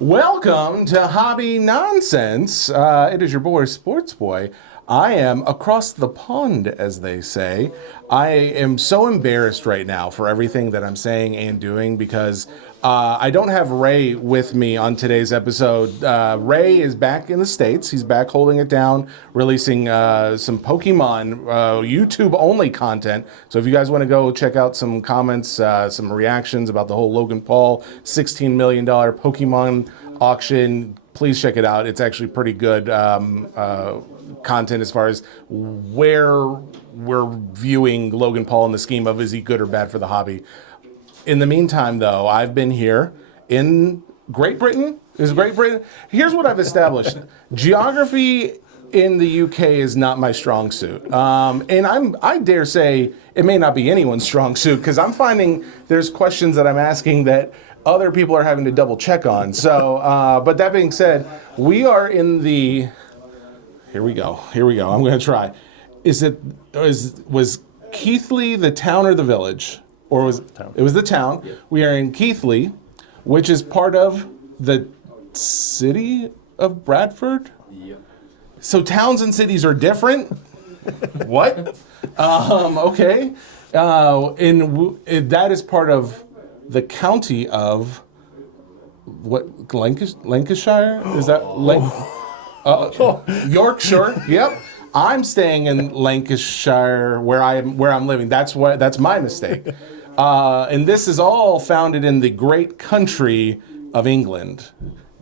Welcome to Hobby Nonsense. It is your boy, Sports Boy. I am across the pond, as they say. I am so embarrassed right now for everything that I'm saying and doing because I don't have Ray with me on today's episode. Ray is back in the States. He's back holding it down, releasing some Pokemon YouTube-only content. So if you guys want to go check out some comments, some reactions about the whole Logan Paul $16 million Pokemon auction, please check it out. It's actually pretty good content as far as where we're viewing Logan Paul in the scheme of is he good or bad for the hobby. In the meantime, though, I've been here in Great Britain. Here's what I've established. Geography in the UK is not my strong suit. And I dare say it may not be anyone's strong suit because I'm finding there's questions that I'm asking that other people are having to double check on. So, but that being said, we are in the... Here we go. I'm going to try. Was Keighley the town or the village? Or was it was the town? Yeah. We are in Keighley, which is part of the city of Bradford. Yeah. So towns and cities are different. What? Okay. That is part of the county of what? Lancashire? Is that Yorkshire? Yep. I'm staying in Lancashire, where I'm living. That's my mistake. And this is all founded in the great country of England.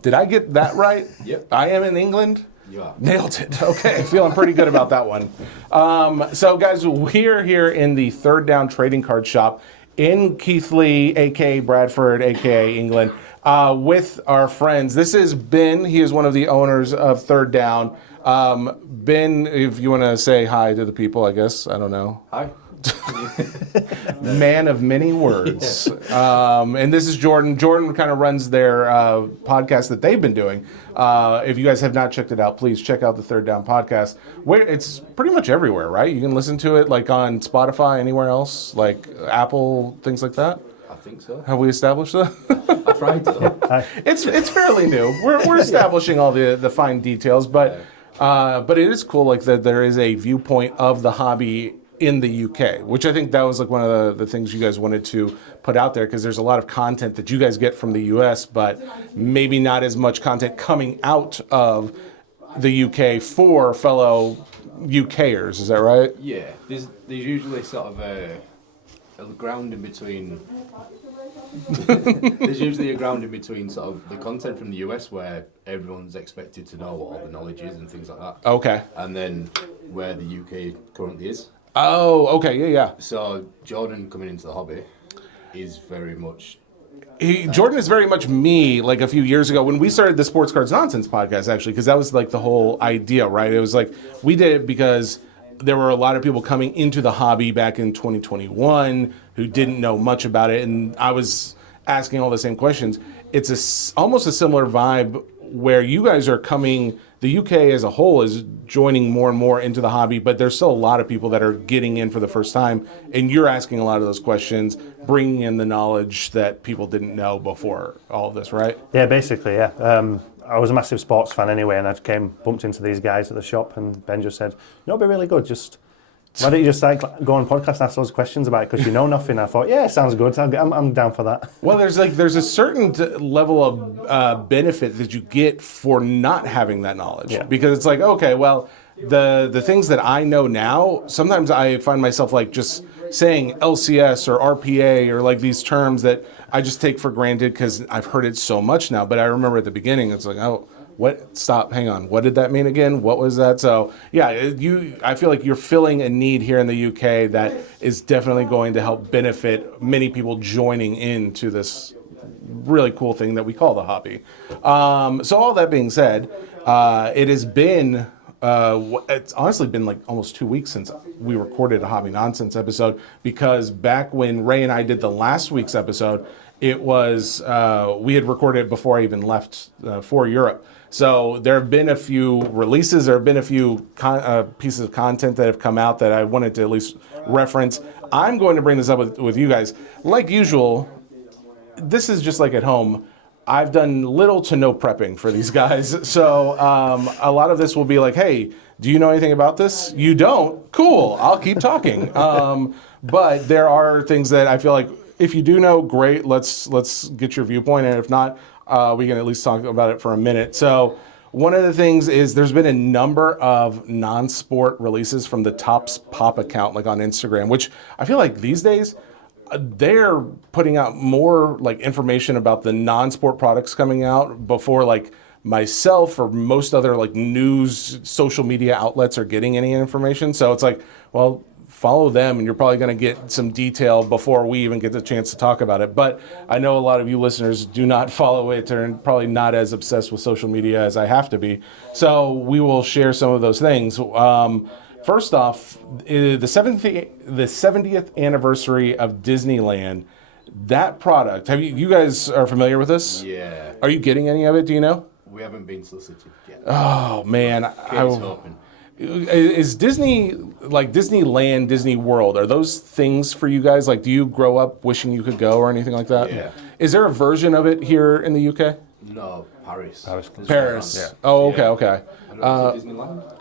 Did I get that right? Yep. I am in England? You are. Nailed it. Okay, feeling pretty good about that one. So guys, we're here in the Third Down Trading Card Shop in Keighley, a.k.a. Bradford, a.k.a. England, with our friends. This is Ben. He is one of the owners of Third Down. Ben, if you want to say hi to the people, I guess. I don't know. Hi. Man of many words. Yeah. And this is Jordan. Jordan kind of runs their podcast that they've been doing. If you guys have not checked it out, please check out the Third Down podcast. It's pretty much everywhere, right? You can listen to it like on Spotify, anywhere else, like Apple, things like that. I think so. Have we established that? I tried to. It's fairly new. We're establishing all the fine details, but it is cool like that there is a viewpoint of the hobby in the UK, which I think that was like one of the things you guys wanted to put out there because there's a lot of content that you guys get from the US, but maybe not as much content coming out of the UK for fellow UKers. Is that right? Yeah, there's usually sort of a ground in between. There's usually a ground in between sort of the content from the US where everyone's expected to know what all the knowledge is and things like that. Okay. And then where the UK currently is. Oh, okay, yeah. So Jordan coming into the hobby is very much... Jordan is very much me, like a few years ago when we started the Sports Cards Nonsense podcast, actually, because that was like the whole idea, right? It was like, we did it because there were a lot of people coming into the hobby back in 2021 who didn't know much about it, and I was asking all the same questions. It's almost a similar vibe where you guys are coming... The UK as a whole is joining more and more into the hobby, but there's still a lot of people that are getting in for the first time, and you're asking a lot of those questions, bringing in the knowledge that people didn't know before all of this, right? Yeah, basically, yeah. I was a massive sports fan anyway, and I bumped into these guys at the shop, and Ben just said, "No, it'd be really good. Why don't you just go on podcast and ask those questions about it because you know nothing?" I thought, yeah, sounds good. I'm down for that. Well, there's a certain level of benefit that you get for not having that knowledge. Yeah. Because it's like, okay, well, the things that I know now, sometimes I find myself like just saying LCS or RPA or like these terms that I just take for granted because I've heard it so much now. But I remember at the beginning, it's like, oh, what? Stop, hang on. What did that mean again? What was that? So, yeah, I feel like you're filling a need here in the UK that is definitely going to help benefit many people joining into this really cool thing that we call the hobby. So all that being said, it has been, it's honestly been like almost 2 weeks since we recorded a Hobby Nonsense episode because back when Ray and I did the last week's episode, it was, we had recorded it before I even left for Europe. So there have been a few releases, there have been a few pieces of content that have come out that I wanted to at least reference. I'm going to bring this up with you guys. Like usual, this is just like at home. I've done little to no prepping for these guys. So a lot of this will be like, hey, do you know anything about this? You don't? Cool. I'll keep talking. But there are things that I feel like if you do know, great. Let's get your viewpoint. And if not, we can at least talk about it for a minute. So one of the things is there's been a number of non-sport releases from the Topps Pop account, like on Instagram, which I feel like these days, they're putting out more like information about the non-sport products coming out before like myself or most other like news social media outlets are getting any information. So it's like, well, follow them and you're probably going to get some detail before we even get the chance to talk about it. But I know a lot of you listeners do not follow it or probably not as obsessed with social media as I have to be. So we will share some of those things. First off, the 70th anniversary of Disneyland, that product, you guys are familiar with this? Yeah. Are you getting any of it, do you know? We haven't been solicited yet. Oh, man. Kate's hoping. Is Disney, like Disneyland, Disney World, are those things for you guys? Like, do you grow up wishing you could go or anything like that? Yeah. Is there a version of it here in the UK? No, Paris. Paris. Yeah. Oh, okay, okay. I don't know, is it Disneyland?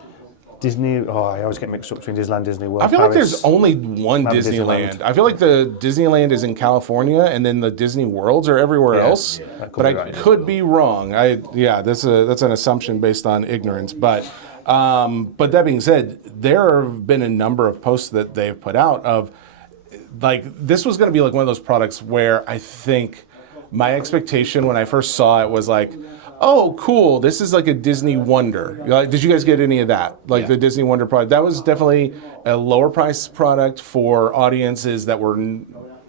Disney. Oh, I always get mixed up between Disneyland, Disney World. I feel like Paris. there's only one Maybe Disneyland. I feel like the Disneyland is in California, and then the Disney Worlds are everywhere else. Yeah, that could But be I right. could be wrong. That's an assumption based on ignorance. But that being said, there have been a number of posts that they've put out of like this was going to be like one of those products where I think my expectation when I first saw it was like, oh, cool, this is like a Disney Wonder. Like, did you guys get any of that? Like the Disney Wonder product? That was definitely a lower price product for audiences that were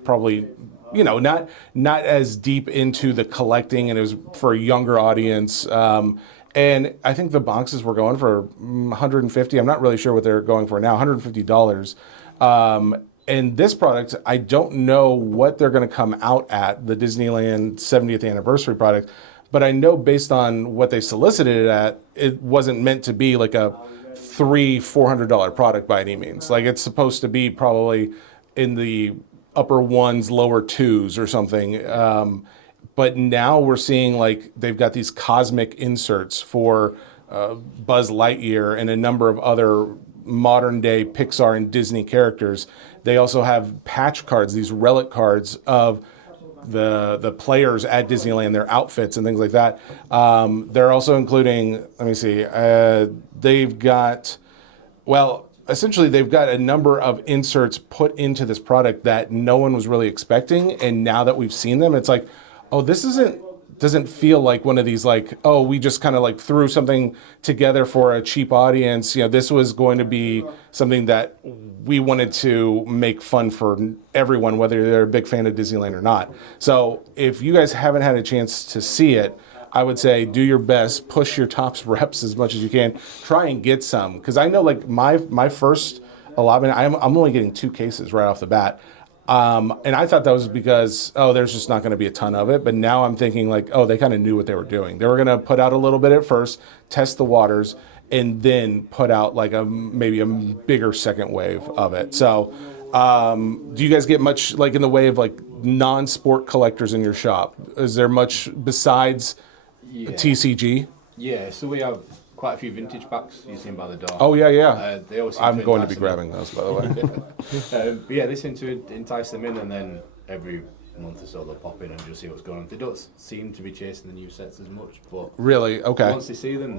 probably, not as deep into the collecting, and it was for a younger audience. And I think the boxes were going for $150. I'm not really sure what they're going for now, $150. And this product, I don't know what they're going to come out at, the Disneyland 70th anniversary product. But I know based on what they solicited it at, it wasn't meant to be like a $400 product by any means. Like it's supposed to be probably in the upper ones, lower twos or something. But now we're seeing like they've got these cosmic inserts for Buzz Lightyear and a number of other modern day Pixar and Disney characters. They also have patch cards, these relic cards of the players at Disneyland, their outfits and things like that. They're also including, let me see, essentially they've got a number of inserts put into this product that no one was really expecting. And now that we've seen them, it's like, oh, this doesn't feel like one of these like, oh, we just kind of like threw something together for a cheap audience. This was going to be something that we wanted to make fun for everyone, whether they're a big fan of Disneyland or not. So if you guys haven't had a chance to see it, I would say do your best, push your Topps reps as much as you can, try and get some. Because I know like my first allotment, I'm only getting 2 cases right off the bat. And I thought that was because, there's just not going to be a ton of it. But now I'm thinking like, they kind of knew what they were doing. They were going to put out a little bit at first, test the waters, and then put out like maybe a bigger second wave of it. So do you guys get much like in the way of like non-sport collectors in your shop? Is there much besides TCG? Yeah, so we have quite a few vintage packs you've seen by the door. Oh, yeah. They always seem I'm to going to be entice them grabbing those, by the way. but yeah, they seem to entice them in, and then every month or so they'll pop in and just see what's going on. They don't seem to be chasing the new sets as much, but Really? Okay. once they see them,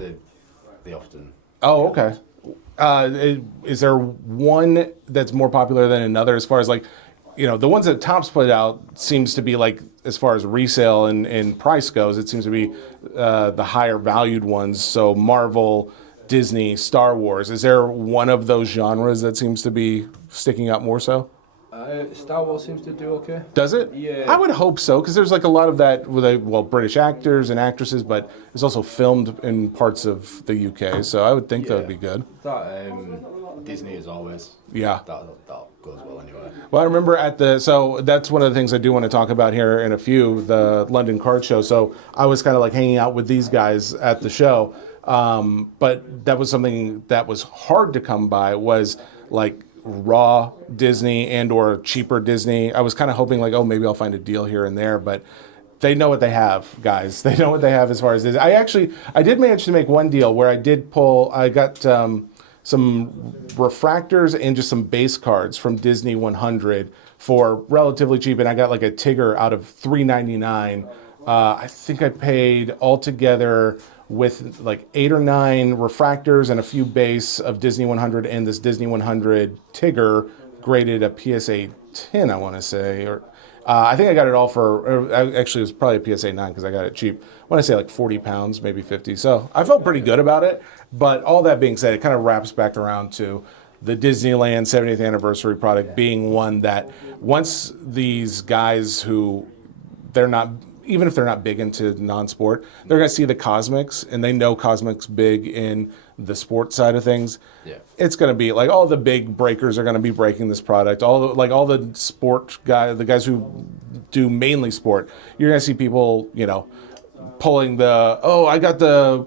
they often. Oh, okay. Is there one that's more popular than another as far as like, the ones that Topps put out seems to be like, as far as resale and price goes, it seems to be the higher valued ones. So Marvel, Disney, Star Wars. Is there one of those genres that seems to be sticking out more so? Star Wars seems to do okay. Does it? Yeah. I would hope so, because there's like a lot of that with British actors and actresses, but it's also filmed in parts of the UK, so I would think that would be good. That Disney is always. Yeah. That goes well anyway. Well, I remember so that's one of the things I do want to talk about here in a few, the London Card Show. So I was kind of like hanging out with these guys at the show, but that was something that was hard to come by, was like raw Disney and or cheaper Disney. I was kind of hoping like, maybe I'll find a deal here and there, but they know what they have, guys. They know what they have as far as this. I did manage to make one deal where I got some refractors and just some base cards from Disney 100 for relatively cheap, and I got like a Tigger out of $3.99. I think I paid altogether with like 8 or 9 refractors and a few base of Disney 100 and this Disney 100 Tigger graded a PSA 10, I want to say, or I think I got it all actually it was probably a PSA 9 because I got it cheap. I want to say like 40 pounds, maybe 50. So I felt pretty good about it. But all that being said, it kind of wraps back around to the Disneyland 70th anniversary product being one that once these guys who even if they're not big into non-sport, they're going to see the Cosmics, and they know Cosmics big in the sport side of things. Yeah. It's going to be like all the big breakers are going to be breaking this product. All the sport guys, the guys who do mainly sport, you're going to see people, pulling I got the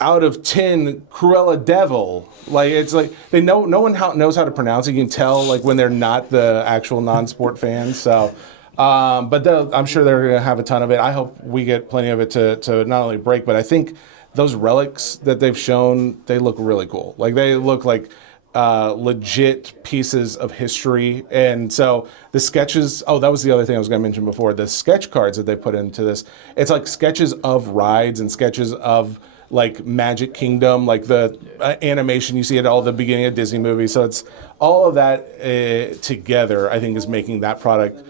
out of 10 Cruella Devil. Like it's like they know no one knows how to pronounce it. You can tell like when they're not the actual non-sport fans. So. But I'm sure they're going to have a ton of it. I hope we get plenty of it to not only break, but I think those relics that they've shown, they look really cool. Like they look like legit pieces of history. And so the sketches, that was the other thing I was going to mention before, the sketch cards that they put into this. It's like sketches of rides and sketches of like Magic Kingdom, like the animation you see at all the beginning of Disney movies. So it's all of that together, I think, is making that product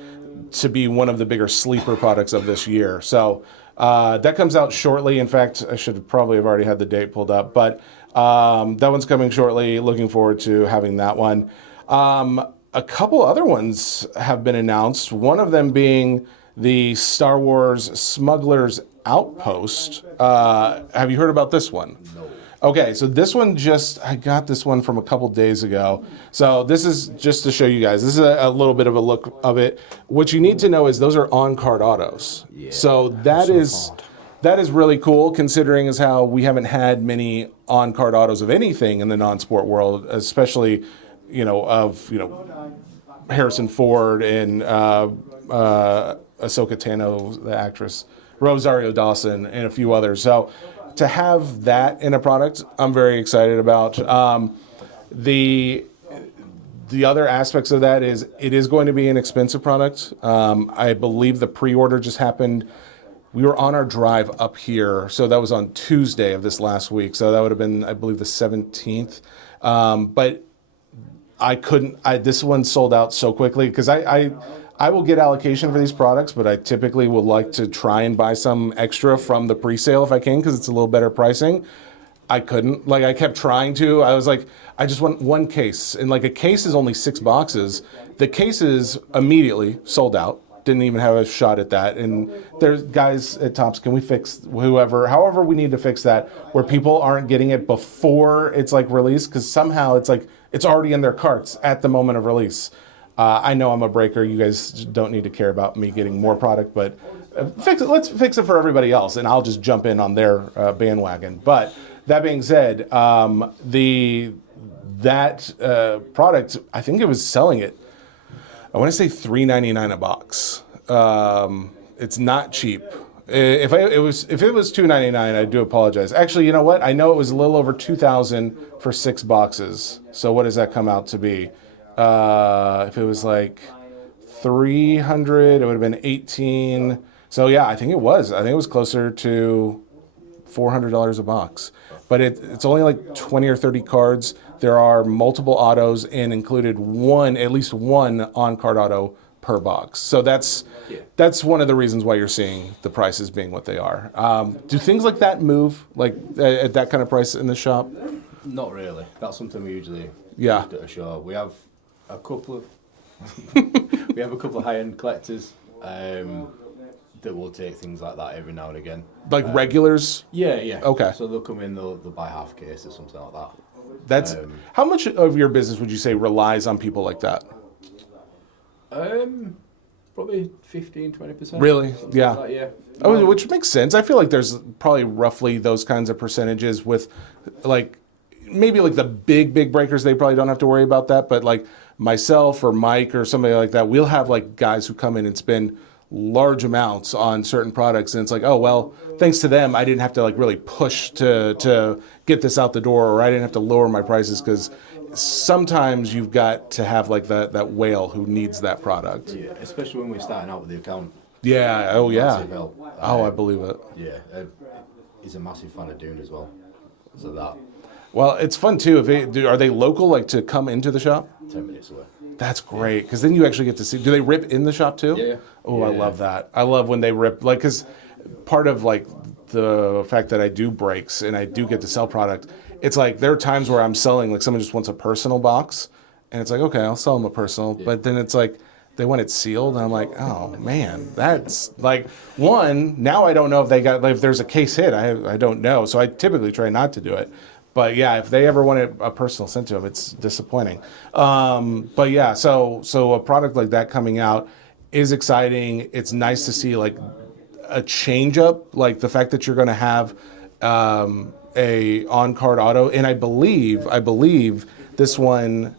to be one of the bigger sleeper products of this year. So that comes out shortly. In fact, I should probably have already had the date pulled up, but that one's coming shortly. Looking forward to having that one. A couple other ones have been announced, one of them being the Star Wars Smugglers Outpost. Have you heard about this one? No. Okay, so this one I got this one from a couple days ago. So this is just to show you guys. This is a little bit of a look of it. What you need to know is those are on-card autos. Yeah, so that is really cool, considering as how we haven't had many on-card autos of anything in the non-sport world, especially, Harrison Ford and Ahsoka Tano, the actress, Rosario Dawson, and a few others. So to have that in a product, I'm very excited about. The other aspects of that is it is going to be an expensive product. I believe the pre-order just happened. We were on our drive up here, so that was on Tuesday of this last week. So that would have been, I believe, the 17th. But I couldn't. This one sold out so quickly because I will get allocation for these products, but I typically would like to try and buy some extra from the pre-sale if I can because it's a little better pricing. I couldn't. Like, I kept trying to. I was like, I just want one case. And, like, a case is only 6 boxes. The cases immediately sold out. Didn't even have a shot at that. And there's guys at Topps, can we fix however we need to fix that where people aren't getting it before it's, like, released? Because somehow it's, like, it's already in their carts at the moment of release. I know I'm a breaker. You guys don't need to care about me getting more product, but let's fix it for everybody else, and I'll just jump in on their bandwagon. But that being said, that product, I think it was selling it, I want to say $3.99 a box. It's not cheap. If it was $2.99, I do apologize. Actually, you know what? I know it was a little over $2,000 for 6 boxes. So what does that come out to be? If it was like 300, it would have been 18. So yeah, I think it was closer to $400 a box. But it's only like 20 or 30 cards. There are multiple autos and included at least one on-card auto per box. So that's one of the reasons why you're seeing the prices being what they are. Do things like that move, like at that kind of price in the shop? Not really. That's something we usually do at a show. We have a couple of high-end collectors that will take things like that every now and again. Like regulars? Yeah. Okay. So they'll come in, they'll buy half a case or something like that. That's how much of your business would you say relies on people like that? Probably 15-20%. Really? Yeah. Like that, yeah. Oh, which makes sense. I feel like there's probably roughly those kinds of percentages with, like, maybe like the big breakers. They probably don't have to worry about that. But like myself or Mike or somebody like that, we'll have like guys who come in and spend large amounts on certain products, and it's like, oh well, thanks to them, I didn't have to like really push to get this out the door, or I didn't have to lower my prices, because sometimes you've got to have like that whale who needs that product. Yeah, especially when we're starting out with the account. Yeah. Oh yeah. Massive help. Oh, I believe it. Yeah, he's a massive fan of Dune as well. So that Well, it's fun too. Are they local, like to come into the shop? 10 minutes away. That's great, because then you actually get to see. Do they rip in the shop too? Yeah. Oh, Yeah. I love that. I love when they rip, like, because part of like the fact that I do breaks and I do get to sell product, it's like there are times where I'm selling, like someone just wants a personal box, and it's like, okay, I'll sell them a personal, but then it's like they want it sealed, and I'm like, oh man, that's like one. Now I don't know if if there's a case hit. I don't know, so I typically try not to do it. But yeah, if they ever want a personal sent to them, it's disappointing. But yeah, so a product like that coming out is exciting. It's nice to see like a change up, like the fact that you're going to have a on-card auto, and I believe this one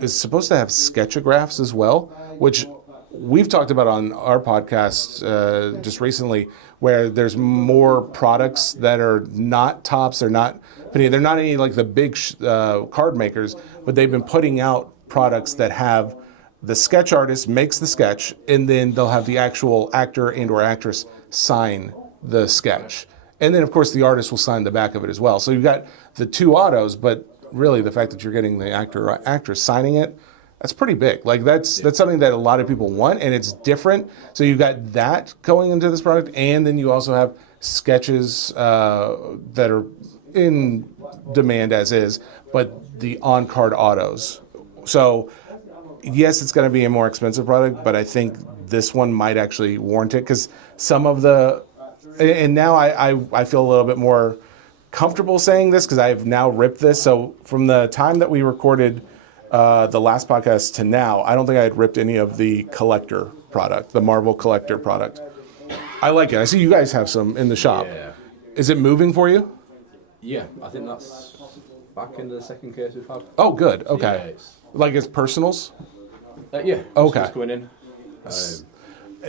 is supposed to have sketchographs as well, which we've talked about on our podcast just recently, where there's more products that are not tops, they're not any like the big card makers, but they've been putting out products that have the sketch artist makes the sketch, and then they'll have the actual actor and or actress sign the sketch. And then of course the artist will sign the back of it as well. So you've got the two autos, but really the fact that you're getting the actor or actress signing it, that's pretty big. Like that's something that a lot of people want, and it's different. So you've got that going into this product, and then you also have sketches that are in demand as is, but the on-card autos. So yes, it's going to be a more expensive product, but I think this one might actually warrant it, because some of the, and now I feel a little bit more comfortable saying this because I've now ripped this. So from the time that we recorded the last podcast to now, I don't think I had ripped any of the collector product, the Marvel collector product. I like it. I see you guys have some in the shop. Yeah. Is it moving for you? Yeah, I think that's back into the second case we've had. Oh, good. Yeah, Okay. Like it's personals? Yeah. Okay. It's going in.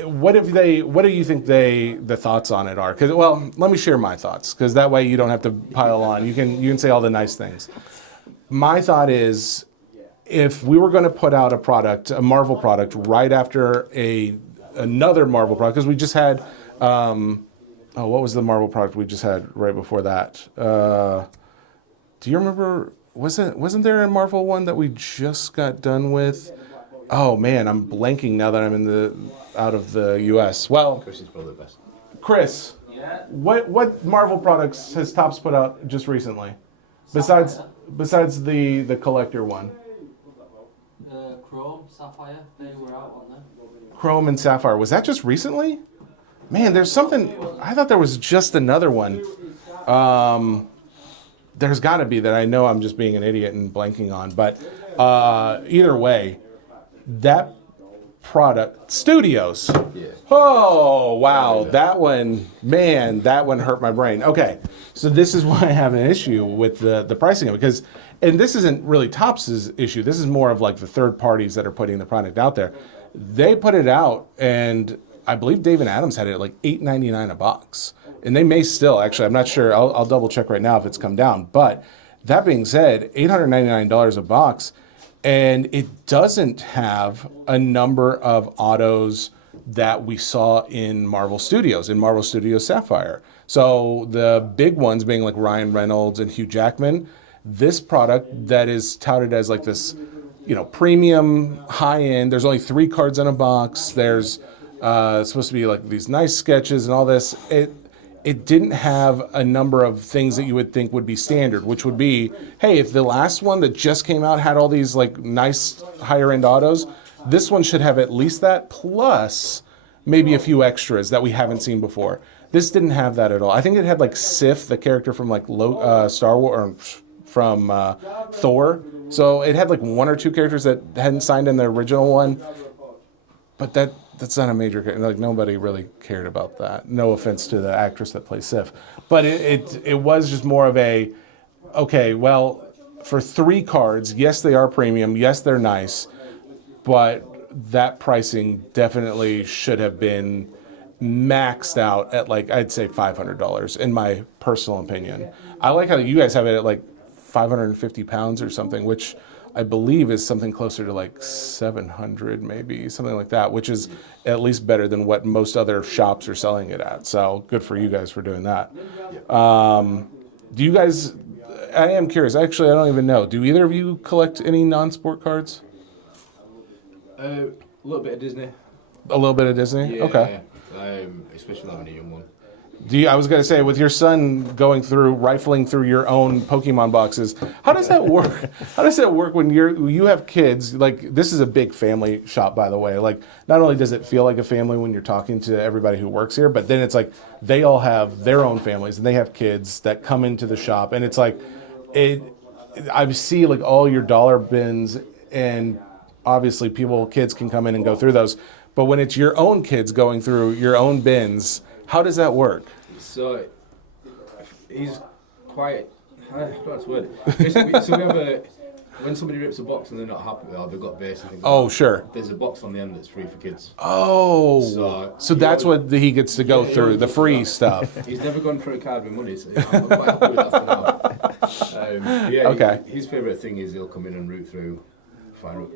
What do you think the thoughts on it are? Because, well, let me share my thoughts, because that way you don't have to pile on. You can say all the nice things. My thought is, if we were going to put out a Marvel product right after another Marvel product, because we just had, what was the Marvel product we just had right before that? Do you remember? Wasn't there a Marvel one that we just got done with? Oh man, I'm blanking now that I'm out of the U.S. Well, Chris is probably the best. Chris, what Marvel products has Topps put out just recently, besides the collector one? Chrome, Sapphire, they were out on them. Chrome and Sapphire. Was that just recently? Man, there's something. I thought there was just another one. There's got to be that I know I'm just being an idiot and blanking on. But either way, that product, Studios. Yeah. Oh, wow. That one hurt my brain. Okay, so this is why I have an issue with the pricing of it. Because, and this isn't really Topps' issue. This is more of like the third parties that are putting the product out there. They put it out, and I believe Dave and Adams had it at like $8.99 a box. And they may still, actually, I'm not sure. I'll double check right now if it's come down. But that being said, $899 a box, and it doesn't have a number of autos that we saw in Marvel Studios Sapphire. So the big ones being like Ryan Reynolds and Hugh Jackman. This product that is touted as like this, premium, high end. There's only 3 cards in a box. There's supposed to be like these nice sketches and all this. It didn't have a number of things that you would think would be standard, which would be, hey, if the last one that just came out had all these like nice higher end autos, this one should have at least that, plus maybe a few extras that we haven't seen before. This didn't have that at all. I think it had like Sif, the character from like Star Wars, or from Thor. So it had like 1 or 2 characters that hadn't signed in the original one, but that's not a major, like nobody really cared about that. No offense to the actress that plays Sif, but it was just more of a, okay, well, for 3 cards, yes, they are premium, yes, they're nice, but that pricing definitely should have been maxed out at like I'd say $500 in my personal opinion. I like how you guys have it at like 550 pounds or something, which I believe is something closer to like 700, maybe something like that, which is at least better than what most other shops are selling it at. So good for you guys for doing that. Do you guys? I am curious. Actually, I don't even know. Do either of you collect any non-sport cards? A little bit of Disney. A little bit of Disney. Yeah, okay. Especially having a young one. I was going to say, with your son going through, rifling through your own Pokemon boxes, how does that work? How does that work when you have kids? Like, this is a big family shop, by the way. Like, not only does it feel like a family when you're talking to everybody who works here, but then it's like they all have their own families and they have kids that come into the shop, and it's like, I see like all your dollar bins, and obviously kids can come in and go through those. But when it's your own kids going through your own bins, how does that work? So he's quite. I don't know how to word it. So we have when somebody rips a box and they're not happy, or they've got base and things like that, sure. There's a box on the end that's free for kids. Oh, so that's what he gets to go through, the free stuff. He's never gone for a card with money, so I'm quite happy with that for now. Okay. His favourite thing is he'll come in and root through, find out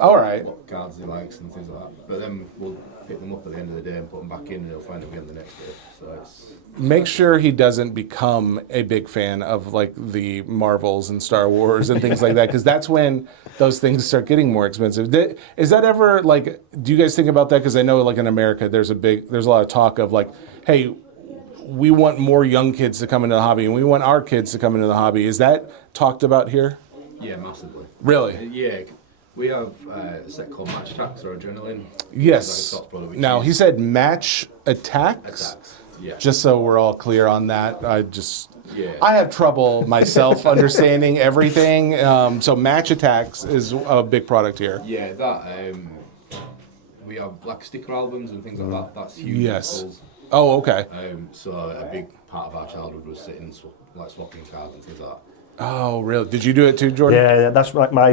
All right. what cards he likes and things like that. But then we'll pick them up at the end of the day and put them back in, and he'll find them again the next day. So it's Make sure he doesn't become a big fan of like the Marvels and Star Wars and things like that, because that's when those things start getting more expensive. Is that ever like? Do you guys think about that? Because I know like in America, there's a lot of talk of like, hey, we want more young kids to come into the hobby, and we want our kids to come into the hobby. Is that talked about here? yeah, massively. Really? Yeah. We have a set called Match Attacks or Adrenaline. Yes. Like a top product, which Now is he said match attacks. Yeah. Just so we're all clear on that, Yeah. I have trouble myself understanding everything. So match attacks is a big product here. Yeah, that we have like sticker albums and things like that. That's huge. Yes. Goals. Oh, okay. So a big part of our childhood was sitting swapping cards and things like that. Oh, really? Did you do it too, Jordan? Yeah, that's like my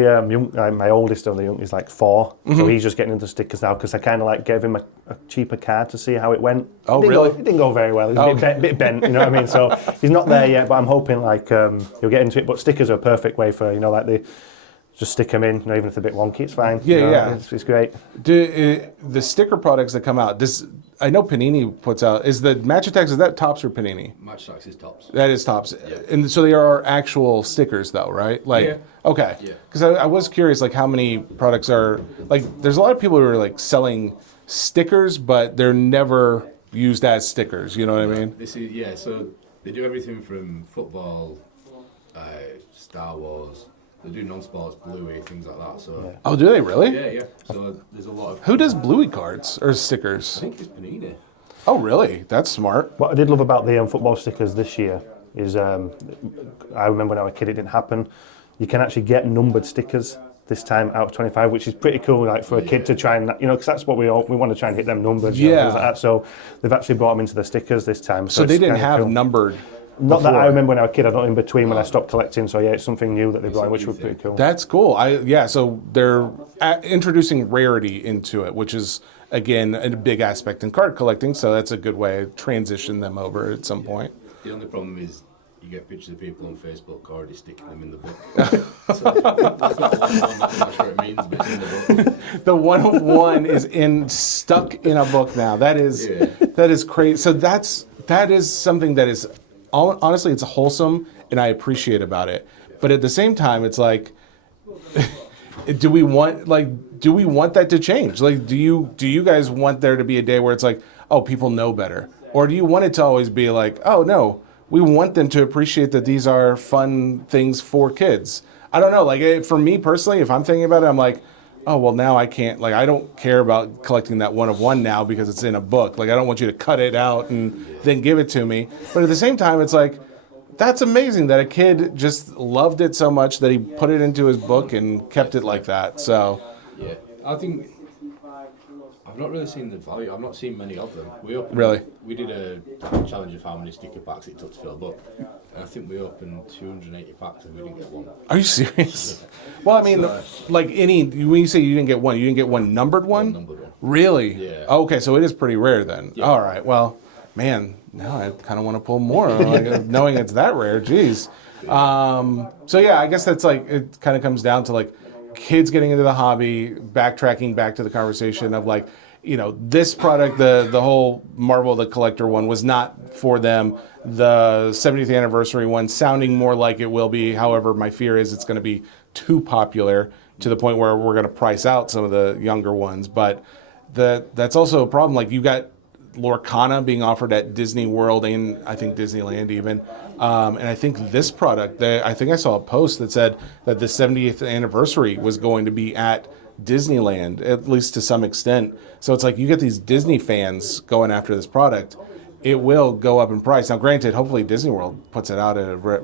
my oldest of the young is like 4, so he's just getting into stickers now because I kind of like gave him a cheaper card to see how it went. Oh, It really? It didn't go very well. It was a bit bent, you know what I mean? So he's not there yet, but I'm hoping like he'll get into it. But stickers are a perfect way for like just stick them in, even if they're a bit wonky, it's fine. Yeah, yeah. It's great. The sticker products that come out, I know Panini puts out, is the Match Attacks, is that Tops or Panini? Match Attacks is tops. That is Tops. And so they are actual stickers though, right? Like, Yeah. Okay. Yeah. Because I was curious like how many products are, like there's a lot of people who are like selling stickers, but they're never used as stickers, you know what I mean? So they do everything from football, Star Wars. They do non-sports, Bluey, things like that. So Oh, do they really? yeah. So there's a lot of. Who does Bluey cards or stickers? I think it's Panini. Oh, really? That's smart. What I did love about the football stickers this year is I remember when I was a kid it didn't happen. You can actually get numbered stickers this time out of 25, which is pretty cool, like for a kid to try and, because that's what we want to try and hit them numbers, Yeah. things like that. So they've actually brought them into the stickers this time. So they it's didn't kinda have cool. numbered. Not that I before. remember when I was a kid, I don't in between when I stopped collecting. So yeah, it's something new that they brought, in, which was pretty cool. That's cool. So they're introducing rarity into it, which is again a big aspect in card collecting. So that's a good way to transition them over at some point. The only problem is you get pictures of people on Facebook already sticking them in the book. So that's not one, I'm not sure it means, but it's in the book. The 101 is stuck in a book now. That is crazy. So that is something that is honestly it's wholesome and I appreciate about it. But at the same time, it's like, do we want that to change? Like, do you guys want there to be a day where it's like, oh, people know better, or do you want it to always be like, oh no, we want them to appreciate that these are fun things for kids? I don't know. Like for me personally, if I'm thinking about it, I'm like, oh, well, now I can't, like, I don't care about collecting that 1 of 1 now because it's in a book. Like, I don't want you to cut it out and then give it to me. But at the same time, it's like, that's amazing that a kid just loved it so much that he put it into his book and kept it like that. So, Yeah, I think I've not really seen the value. I've not seen many of them. Really? We did a challenge of how many sticker packs it took to fill up, and I think we opened 280 packs and we didn't get one. Are you serious? Well, I mean, like when you say you didn't get one numbered one? Numbered one. Really? Yeah. Okay, so it is pretty rare then. Yeah. All right. Well, man, now I kind of want to pull more, like, knowing it's that rare. Jeez. So yeah, I guess that's like it. Kind of comes down to like kids getting into the hobby, backtracking back to the conversation of like, you know, this product, the whole Marvel the Collector one was not for them. The 70th anniversary one sounding more like it will be. However, my fear is it's going to be too popular to the point where we're going to price out some of the younger ones. But that's also a problem. Like you got Lorcana being offered at Disney World and I think Disneyland even. And I think this product, I think I saw a post that said that the 70th anniversary was going to be at Disneyland, at least to some extent. So it's like you get these Disney fans going after this product. It will go up in price. Now, granted, hopefully Disney World puts it out at a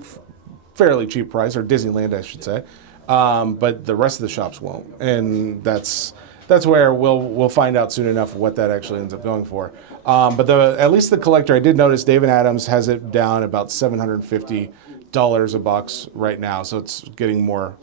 fairly cheap price, or Disneyland, I should say. But the rest of the shops won't. And that's where we'll find out soon enough what that actually ends up going for. But at least the Collector, I did notice David Adams has it down about $750 a box right now, so it's getting more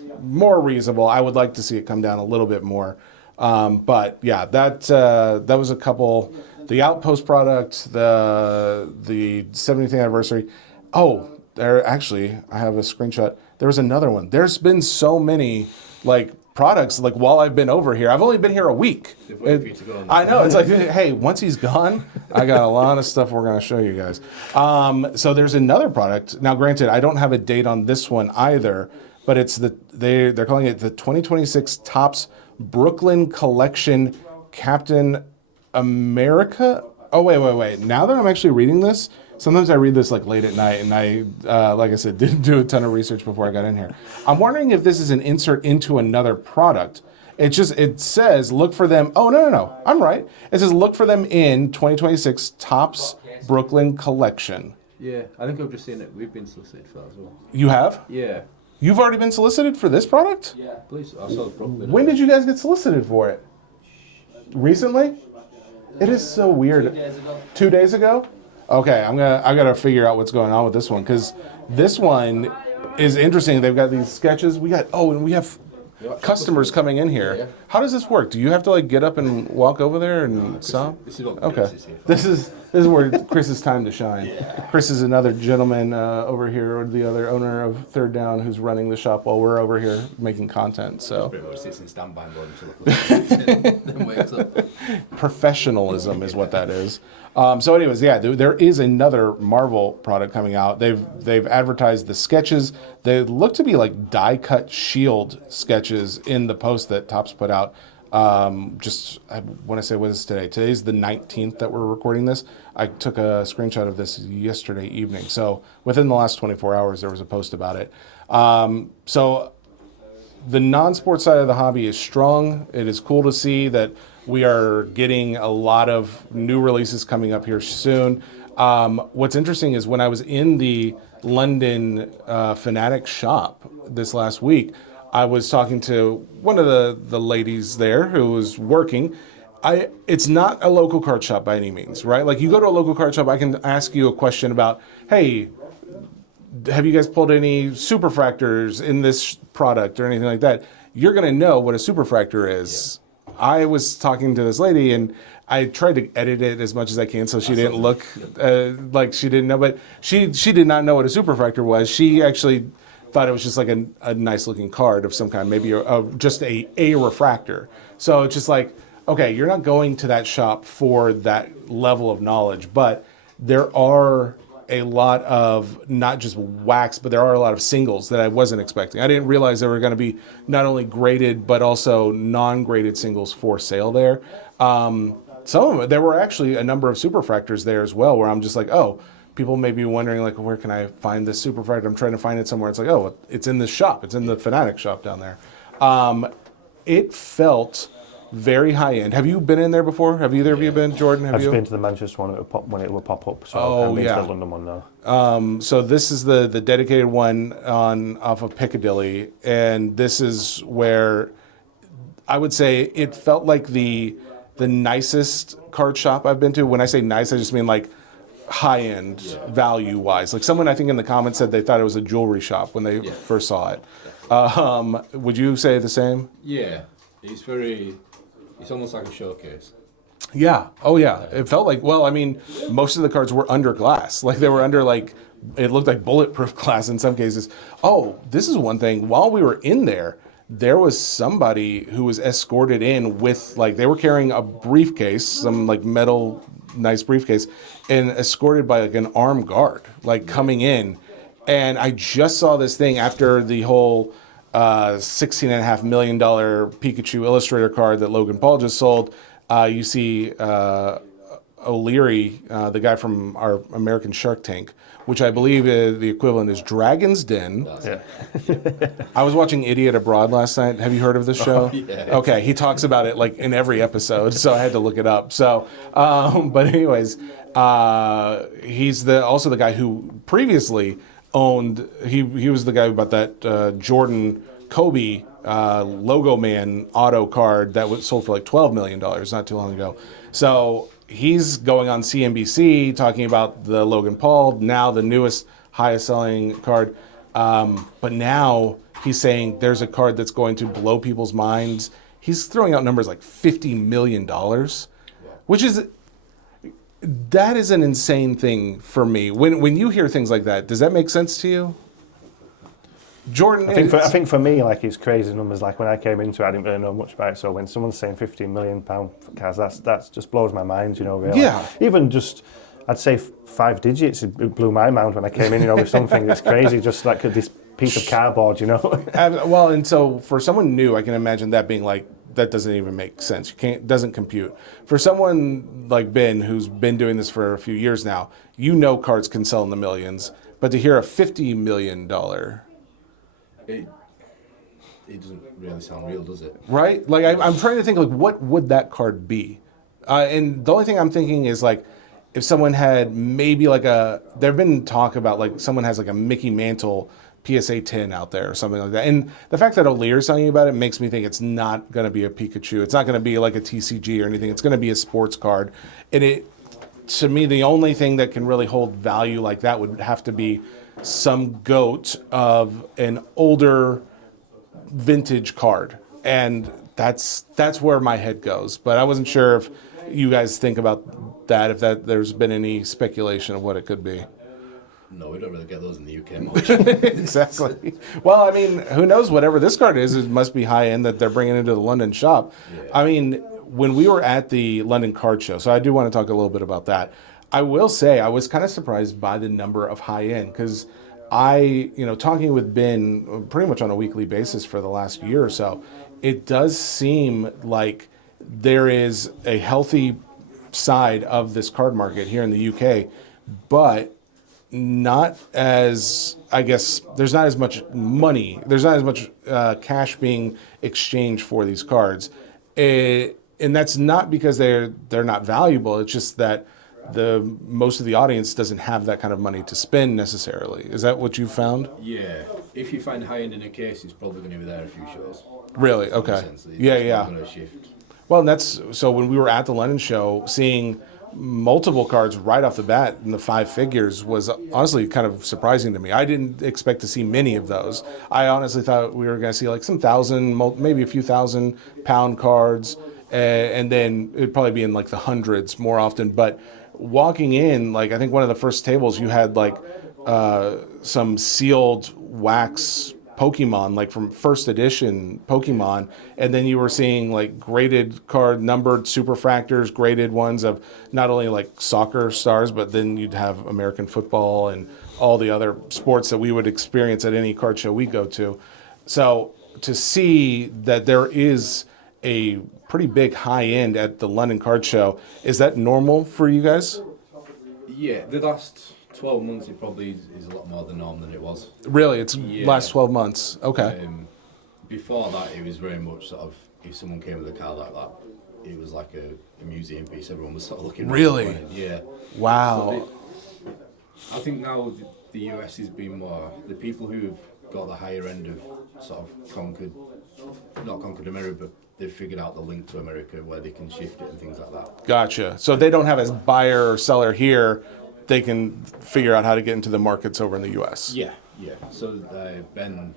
reasonable. I would like to see it come down a little bit more. But yeah, that was a couple. The Outpost product, the 70th anniversary. Oh, there actually, I have a screenshot. There was another one. There's been so many like products like while I've been over here. I've only been here a week. I know, it's like, hey, once he's gone, I got a lot of stuff we're going to show you guys. So there's another product. Now, granted, I don't have a date on this one either, but it's they're calling it the 2026 Topps Brooklyn Collection Captain America. Oh, wait. Now that I'm actually reading this, sometimes I read this like late at night, and I, like I said, didn't do a ton of research before I got in here. I'm wondering if this is an insert into another product. It says look for them. Oh, no. I'm right. It says look for them in 2026 Topps Brooklyn Collection. Yeah, I think I've just seen it. We've been solicited for that as well. You have? Yeah. You've already been solicited for this product? Yeah. Please, I saw Brooklyn. When did you guys get solicited for it? Recently? It is so weird. 2 days ago. 2 days ago? Okay, I gotta figure out what's going on with this one, because this one is interesting. They've got these sketches. And we have customers coming in here. Yeah. How does this work? Do you have to like get up and walk over there and stop? This is what Okay. Chris is here for. This is where Chris's time to shine. Chris is another gentleman over here, or the other owner of Third Down, who's running the shop while we're over here making content. So Pretty much sits in standby and then wakes up. professionalism is what that is. So anyways, yeah, there is another Marvel product coming out. They've advertised the sketches. They look to be like die-cut shield sketches in the post that Topps put out. I want to say, what is today? Today's the 19th that we're recording this. I took a screenshot of this yesterday evening. So within the last 24 hours, there was a post about it. So the non-sports side of the hobby is strong. It is cool to see that we are getting a lot of new releases coming up here soon. What's interesting is when I was in the London Fanatic shop this last week, I was talking to one of the ladies there who was working. It's not a local card shop by any means, right? Like you go to a local card shop, I can ask you a question about, hey, have you guys pulled any superfractors in this product or anything like that? You're going to know what a superfractor is. Yeah. I was talking to this lady and I tried to edit it as much as I can so she didn't look like she didn't know, but she did not know what a superfractor was. She actually thought it was just like a nice looking card of some kind, maybe just a refractor. So it's just like, okay, you're not going to that shop for that level of knowledge, but there are a lot of not just wax, but there are a lot of singles that I wasn't expecting. I didn't realize there were going to be not only graded, but also non-graded singles for sale there. Some of them, there were actually a number of superfractors there as well, where I'm just like, oh, people may be wondering, like, where can I find this superfractor? I'm trying to find it somewhere. It's like, oh, it's in this shop. It's in the Fanatic shop down there. It felt very high end. Have you been in there before? Have either of you been, Jordan? Have I've you? just been to the Manchester one when it would pop up. So Oh, I've been yeah. to the London one now. So this is the dedicated one off of Piccadilly, and this is where I would say it felt like the the nicest card shop I've been to. When I say nice, I just mean like high-end value-wise. Like someone I think in the comments said they thought it was a jewelry shop when they first saw it. Would you say the same? Yeah, it's almost like a showcase. Yeah. Oh, yeah. It felt like, well, I mean, most of the cards were under glass. Like they were under like, it looked like bulletproof glass in some cases. Oh, this is one thing. While we were in there was somebody who was escorted in with like, they were carrying a briefcase, some like metal, nice briefcase, and escorted by like an armed guard, like coming in. And I just saw this thing after the whole $16.5 million Pikachu Illustrator card that Logan Paul just sold. You see O'Leary, the guy from our American Shark Tank, which I believe the equivalent is Dragon's Den. Yeah. I was watching Idiot Abroad last night. Have you heard of this show? Yeah. Okay, he talks about it like in every episode, so I had to look it up. So, but anyways, he's also the guy who previously owned. He was the guy who bought that Jordan Kobe Logo Man auto card that was sold for like $12 million not too long ago. So he's going on CNBC talking about the Logan Paul, now the newest, highest selling card. But now he's saying there's a card that's going to blow people's minds. He's throwing out numbers like $50 million, which is, that is an insane thing for me. When you hear things like that, does that make sense to you? Jordan, I think for me, like, it's crazy numbers. Like when I came into it, I didn't really know much about it. So when someone's saying £15 million for cars, that's just blows my mind, you know. Really. Yeah. Even just, I'd say 5 digits. It blew my mind when I came in, you know, with something that's crazy, just like this piece of cardboard, you know. Well, and so for someone new, I can imagine that being like, that doesn't even make sense. Doesn't compute. For someone like Ben, who's been doing this for a few years now, you know cards can sell in the millions, but to hear a $50 million. It doesn't really sound real, does it? Right? Like, I'm trying to think, like, what would that card be? And the only thing I'm thinking is, like, if someone had maybe, like, there've been talk about, like, someone has, like, a Mickey Mantle PSA 10 out there or something like that. And the fact that O'Leary's telling you about it makes me think it's not going to be a Pikachu. It's not going to be, like, a TCG or anything. It's going to be a sports card. And to me, the only thing that can really hold value like that would have to be some goat of an older vintage card, and that's where my head goes. But I wasn't sure if you guys think about that, if there's been any speculation of what it could be. No, we don't really get those in the UK much. Exactly. Well, I mean, who knows? Whatever this card is, it must be high end that they're bringing into the London shop. Yeah. I mean, when we were at the London Card Show, so I do want to talk a little bit about that. I will say I was kind of surprised by the number of high end, because talking with Ben pretty much on a weekly basis for the last year or so, it does seem like there is a healthy side of this card market here in the UK, but not as, I guess, there's not as much money, there's not as much cash being exchanged for these cards. And that's not because they're not valuable, it's just that most of the audience doesn't have that kind of money to spend necessarily. Is that what you found? Yeah. If you find high end in a case, it's probably going to be there a few shows. Really? Okay. Yeah. Going to shift. Well, and so when we were at the London show, seeing multiple cards right off the bat in the 5 figures was honestly kind of surprising to me. I didn't expect to see many of those. I honestly thought we were going to see like some maybe a few £1,000 cards, and then it'd probably be in like the hundreds more often. But walking in, like, I think one of the first tables you had like some sealed wax Pokemon, like from first edition Pokemon, and then you were seeing like graded card, numbered superfractors, graded ones of not only like soccer stars, but then you'd have American football and all the other sports that we would experience at any card show we go to. So to see that there is a pretty big high end at the London Card Show, is that normal for you guys? Yeah, the last 12 months it probably is a lot more the norm than it was. Really? It's last 12 months. Okay. Before that, it was very much sort of, if someone came with a car like that, it was like a museum piece. Everyone was sort of looking really? around. Yeah. Wow. So I think now the US has been more, the people who've got the higher end of sort of not conquered America, but they've figured out the link to America where they can shift it and things like that. Gotcha. So they don't have a buyer or seller here. They can figure out how to get into the markets over in the U.S. Yeah. So Ben,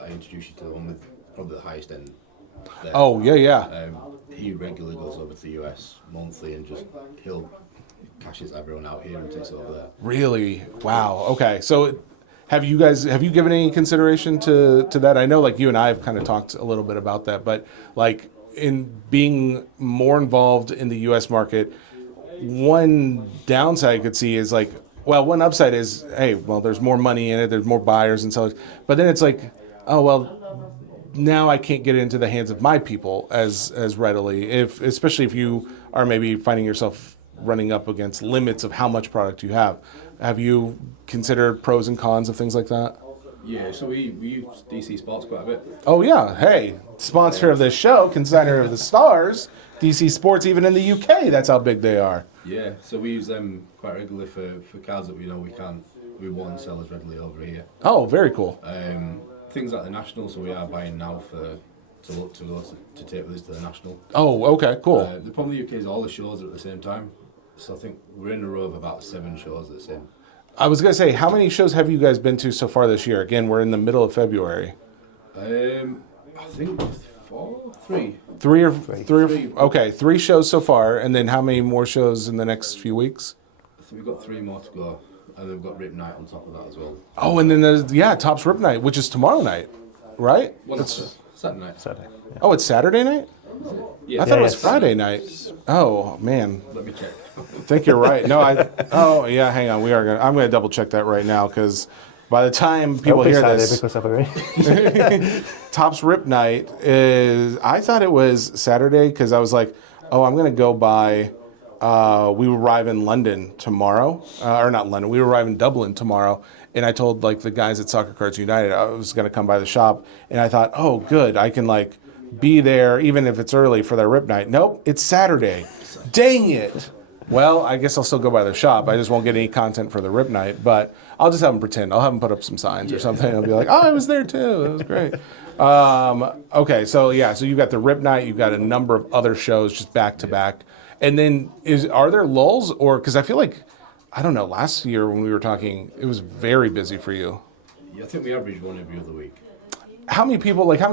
I introduced you to the one with probably the highest end there. Oh, yeah. He regularly goes over to the US monthly and he'll cashes everyone out here and takes it over there. Really? Wow. Okay. So have you given any consideration to that? I know like you and I have kind of talked a little bit about that, but like in being more involved in the US market, one downside I could see is like, well, one upside is, hey, well, there's more money in it, there's more buyers and sellers, but then it's like, oh, well, now I can't get it into the hands of my people as readily, especially if you are maybe finding yourself running up against limits of how much product you have. Have you considered pros and cons of things like that? Yeah, so we use DC Sports quite a bit. Oh yeah, hey, sponsor of this show, consigner of the stars, DC Sports, even in the UK, that's how big they are. Yeah, so we use them quite regularly for cars that we know we won't sell as readily over here. Oh, very cool. Things like the National, so we are buying now to look to go to take with us to the National. Oh, okay, cool. The problem with the UK is all the shows are at the same time. So I think we're in a row of about 7 shows at the same. I was going to say, how many shows have you guys been to so far this year? Again, we're in the middle of February. I think 3. Three. Okay, 3 shows so far, and then how many more shows in the next few weeks? So we've got 3 more to go, and then we've got Rip Night on top of that as well. Oh, and then there's, Topps Rip Night, which is tomorrow night, right? Well, it's Saturday night. Saturday. Yeah. Oh, it's Saturday night? Yeah. I thought it was Yes. Friday night. Oh, man. Let me check. I think you're right. No, hang on. I'm going to double check that right now, because by the time people hear Saturday this, because I've Topps Rip Night is, I thought it was Saturday because I was like, oh, I'm going to go by, we arrive in London tomorrow, or not London, we arrive in Dublin tomorrow. And I told like the guys at Soccer Cards United I was going to come by the shop, and I thought, oh, good, I can like be there even if it's early for their Rip Night. Nope, it's Saturday. Dang it. Well, I guess I'll still go by the shop. I just won't get any content for the Rip Night, but I'll just have them pretend. I'll have them put up some signs or something. I'll be like, oh, I was there too. It was great. Okay, so you've got the Rip Night. You've got a number of other shows just back to back. And then are there lulls? Or, because I feel like, I don't know, last year when we were talking, it was very busy for you. Yeah, I think we average 1 every other week. How many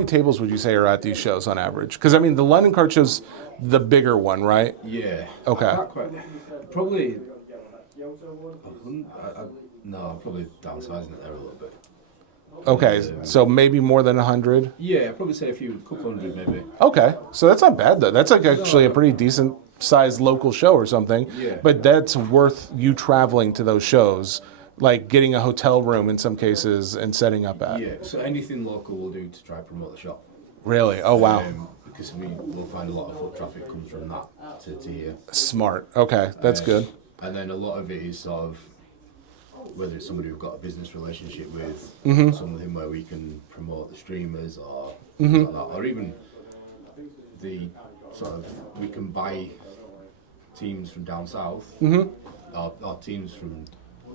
tables would you say are at these shows on average? Because, I mean, the London Card Show's the bigger one, right? Yeah. Okay. Probably. No, probably downsizing it there a little bit. Okay, so maybe more than 100? Yeah, I'd probably say couple hundred maybe. Okay, so that's not bad though. That's like actually a pretty decent sized local show or something. Yeah. But that's worth you traveling to those shows, like getting a hotel room in some cases and setting up at. Yeah, so anything local we'll do to try and promote the shop. Really? Oh wow. Because we will find a lot of foot traffic comes from that to here. Smart. Okay, that's good. And then a lot of it is sort of whether it's somebody we've got a business relationship with, something where we can promote the streamers or things like that, or even the sort of we can buy teams from down south, or teams from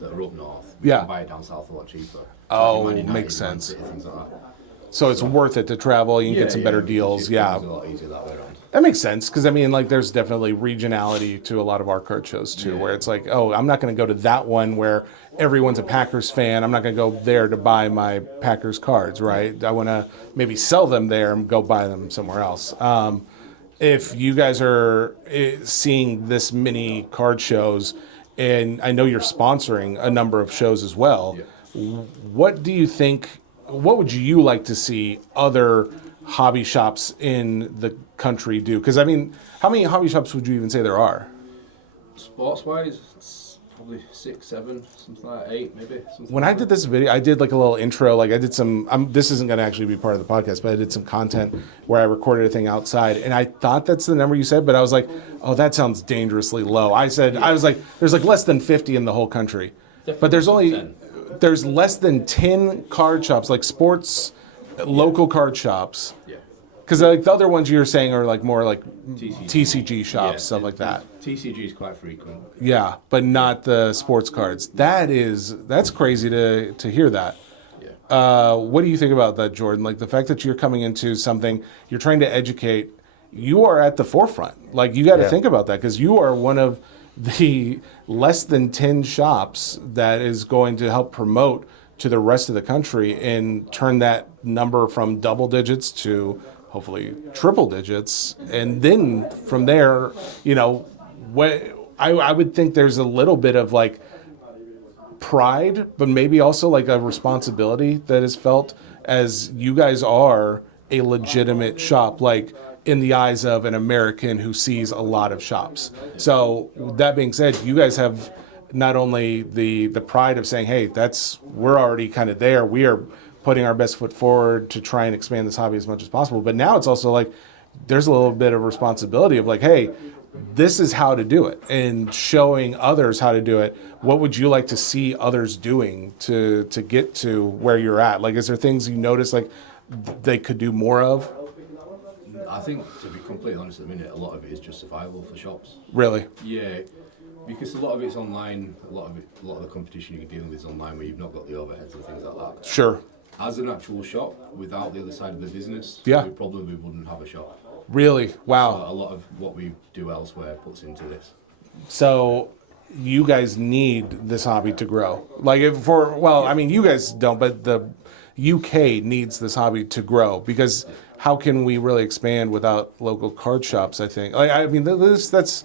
that are up north. We can buy it down south a lot cheaper. Oh, Man United, makes Man sense. City, things like that. So it's worth it to travel. You can get some better deals. It's Yeah. a lot easier that way around. That makes sense because I mean, like, there's definitely regionality to a lot of our card shows too, where it's like, oh, I'm not going to go to that one where everyone's a Packers fan. I'm not going to go there to buy my Packers cards, right? I want to maybe sell them there and go buy them somewhere else. If you guys are seeing this many card shows, and I know you're sponsoring a number of shows as well, what do you think? What would you like to see other hobby shops in the country do? Because I mean, how many hobby shops would you even say there are? Sports-wise, it's probably 6, 7, something like that, 8 maybe. When I did this video, I did like a little intro. Like I did some. This isn't going to actually be part of the podcast, but I did some content where I recorded a thing outside, and I thought that's the number you said, but I was like, oh, that sounds dangerously low. I was like, there's like less than 50 in the whole country, but there's only 10. There's less than 10 card shops, like sports, local card shops. Yeah. Because like the other ones you're saying are like more like TCG. TCG shops, stuff like that. TCG is quite frequent. Yeah, but not the sports cards. That's crazy to hear that. Yeah. What do you think about that, Jordan? Like the fact that you're coming into something, you're trying to educate, you are at the forefront. Like, you got to Yeah. think about that, because you are one of the less than 10 shops that is going to help promote to the rest of the country and turn that number from double digits to hopefully triple digits. And then from there, you know, I would think there's a little bit of like pride, but maybe also like a responsibility that is felt, as you guys are a legitimate shop, like in the eyes of an American who sees a lot of shops. So that being said, you guys have not only the pride of saying, hey, we're already kind of there, we are putting our best foot forward to try and expand this hobby as much as possible, but now it's also like there's a little bit of responsibility of like, hey, this is how to do it, and showing others how to do it. What would you like to see others doing to get to where you're at? Like, is there things you notice like they could do more of? I think, to be completely honest, at the minute, a lot of it is just survival for shops. Really? Yeah, because a lot of it's online. A lot of the competition you're dealing with is online, where you've not got the overheads and things like that. Sure. As an actual shop, without the other side of the business, Yeah. we probably wouldn't have a shop. Really? So Wow. a lot of what we do elsewhere puts into this. So you guys need this hobby to grow. Like, I mean, you guys don't, but the UK needs this hobby to grow, because how can we really expand without local card shops? I think. Like, I mean, that's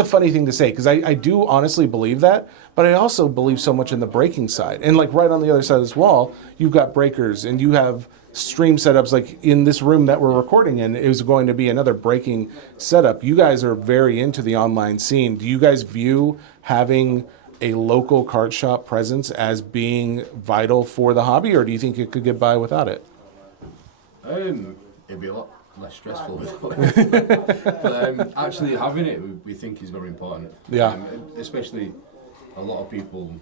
a funny thing to say, because I do honestly believe that, but I also believe so much in the breaking side. And like right on the other side of this wall, you've got breakers, and you have stream setups. Like in this room that we're recording in, it was going to be another breaking setup. You guys are very into the online scene. Do you guys view having a local card shop presence as being vital for the hobby, or do you think it could get by without it? It'd be a lot less stressful without it. But actually having it, we think is very important. Yeah. Especially a lot of people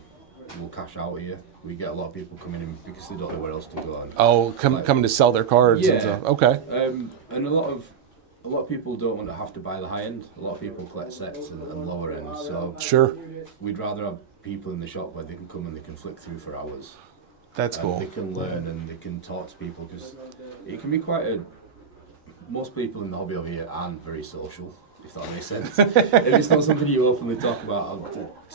will cash out here. We get a lot of people coming in because they don't know where else to go. And Coming to sell their cards and Yeah. stuff. Okay. and a lot of people don't want to have to buy the high end. A lot of people collect sets and lower end. So Sure. we'd rather have people in the shop where they can come and they can flick through for hours. That's And cool. they can learn and they can talk to people, because it can be most people in the hobby over here aren't very social, if that makes sense. And it's not something you openly talk about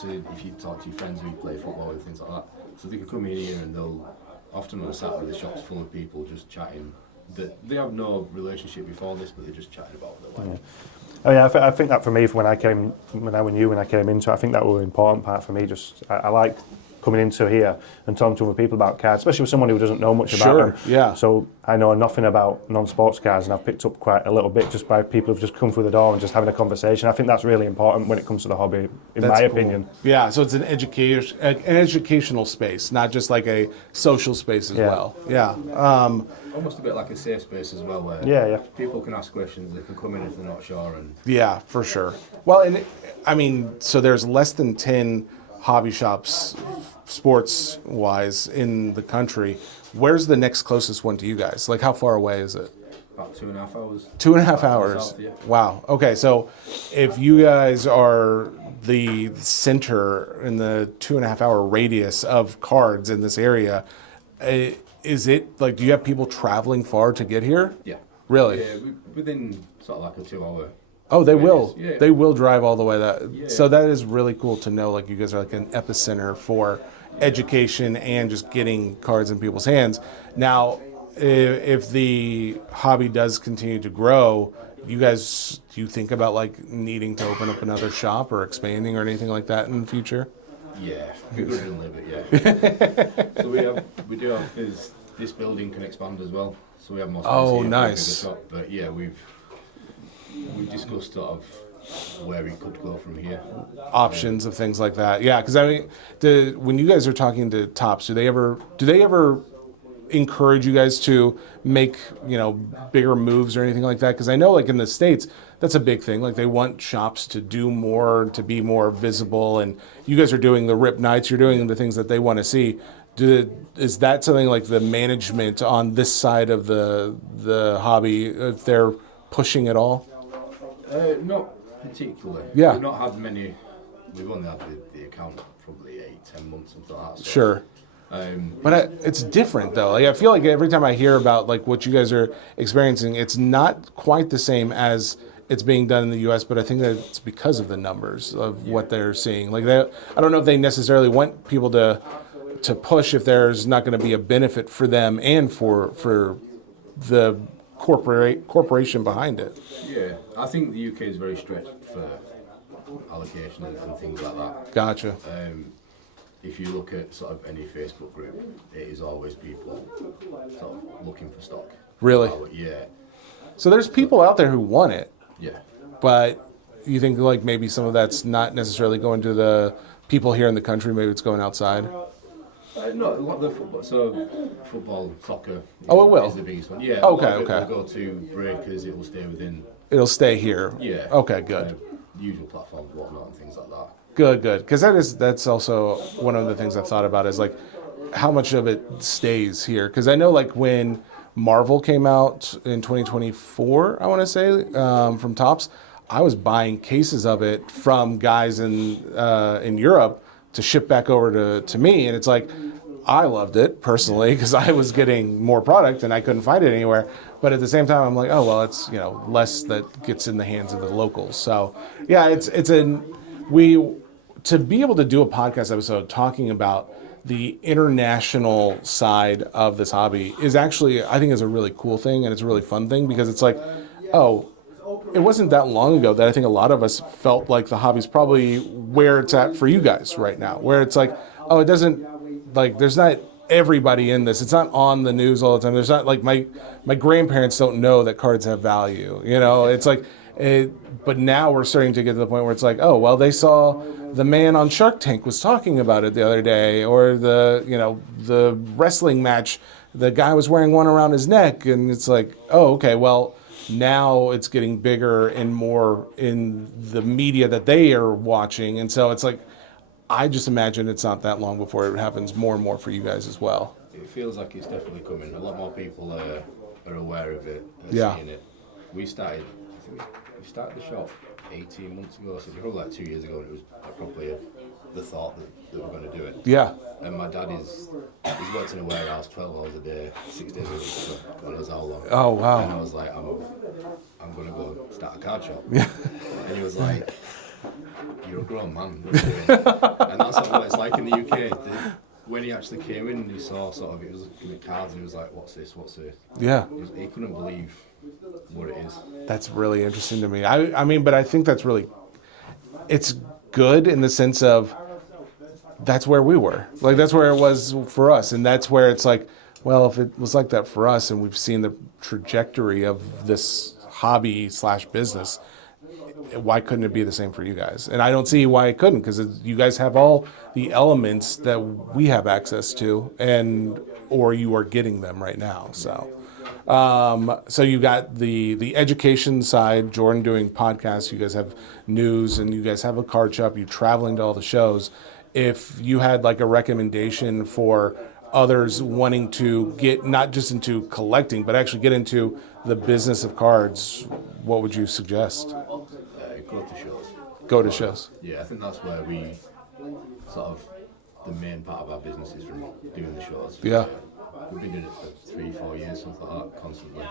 if you talk to your friends who you play football with, things like that. So they can come in here and they'll often on a Saturday, the shop's full of people just chatting. They have no relationship before this, but they're just chatting about their life. Oh yeah, I think that for me, when I came into it, I think that was an important part for me. Just I like coming into here and talking to other people about cards, especially with someone who doesn't know much about them. Yeah. So I know nothing about non-sports cards, and I've picked up quite a little bit just by people who've just come through the door and just having a conversation. I think that's really important when it comes to the hobby, in my opinion. Yeah, so it's an educational space, not just like a social space as well. Yeah. Almost a bit like a safe space as well, where Yeah. people can ask questions, they can come in if they're not sure. And Yeah, for sure. Well, and I mean, so there's less than 10 hobby shops, sports-wise, in the country. Where's the next closest one to you guys? Like, how far away is it? about 2.5 hours. 2.5 hours. South, yeah. Wow. Okay, so if you guys are the center in the 2.5 hour radius of cards in this area, is it like, do you have people traveling far to get here? Yeah. Really? Yeah, within sort of like a 2 hour. Oh, they radius. will. Yeah. They will drive all the way. Yeah. So that is really cool to know. Like, you guys are like an epicenter for education and just getting cards in people's hands. Now, if the hobby does continue to grow, do you think about like needing to open up another shop or expanding or anything like that in the future? Yeah, begrudgingly, but yeah. So we do have this building can expand as well. So we have more space here for a bigger nice. shop. But yeah, we've discussed sort of where we could go from here. Options of things like that. Yeah, because I mean, when you guys are talking to Tops, do they ever encourage you guys to make, bigger moves or anything like that? Because I know, like in the States, that's a big thing. Like, they want shops to do more, to be more visible, and you guys are doing the Rip Nights. You're doing the things that they want to see. Is that something like the management on this side of the hobby, if they're pushing it all? Not particularly. Yeah. We've not had many. We've only had the account probably 8-10 months, something like that. So Sure. But it's different though. Like I feel like every time I hear about like what you guys are experiencing, it's not quite the same as it's being done in the U.S. But I think that it's because of the numbers of what they're seeing. Like I don't know if they necessarily want people to push if there's not going to be a benefit for them and for the corporation behind it. Yeah, I think the UK is very stretched for allocation and things like that. Gotcha. If you look at sort of any Facebook group, it is always people sort of looking for stock. Really? Yeah. So there's people out there who want it, Yeah. but you think like maybe some of that's not necessarily going to the people here in the country, maybe it's going outside? No, a lot of the football. So football, soccer. Oh, it will? Is the biggest one. Yeah. Okay, a lot of it okay. will go to breakers. It will stay within. It'll stay here. Yeah. Okay, good. Usual platforms, whatnot, and things like that. Good. Because that's also one of the things I've thought about is like how much of it stays here. Because I know like when Marvel came out in 2024, I want to say, from Topps, I was buying cases of it from guys in Europe to ship back over to me, and it's like I loved it personally because I was getting more product and I couldn't find it anywhere. But at the same time, I'm like, oh well, it's less that gets in the hands of the locals. So yeah, to be able to do a podcast episode talking about the international side of this hobby is actually, I think, is a really cool thing, and it's a really fun thing because it's like, oh, it wasn't that long ago that I think a lot of us felt like the hobby's probably where it's at for you guys right now, where it's like, oh, it doesn't, like, there's not everybody in this. It's not on the news all the time. There's not, like, my grandparents don't know that cards have value. It's like, but now we're starting to get to the point where it's like, oh, well, they saw the man on Shark Tank was talking about it the other day, or the wrestling match, the guy was wearing one around his neck, and it's like, oh, okay, well, now it's getting bigger and more in the media that they are watching, and so it's like, I just imagine it's not that long before it happens more and more for you guys as well. It feels like it's definitely coming. A lot more people are aware of it, Yeah. seeing it. We started the shop 18 months ago, so it was probably like 2 years ago, and it was probably the thought that we were going to do it. Yeah. And my dad he's worked in a warehouse 12 hours a day, 6 days a week, for God knows how long. Oh, wow. And I was like, I'm going to go start a card shop. Yeah. And he was like, you're a grown man. What are you doing? And that's sort of what it's like in the UK. When he actually came in and he saw sort of, it was looking at cards and he was like, what's this? Yeah. He couldn't believe what it is. That's really interesting to me. I mean, but I think that's really, it's good in the sense of that's where we were. Like, that's where it was for us. And that's where it's like, well, if it was like that for us and we've seen the trajectory of this hobby / business, why couldn't it be the same for you guys? And I don't see why it couldn't, because you guys have all the elements that we have access to, or you are getting them right now. So you got the education side, Jordan doing podcasts, you guys have news, and you guys have a card shop, you're traveling to all the shows. If you had like a recommendation for others wanting to get not just into collecting, but actually get into the business of cards, what would you suggest? Go to shows. Go to shows. Yeah, I think that's where we sort of, the main part of our business is from doing the shows. Yeah. We've been doing it for 3-4 years, something like that, constantly.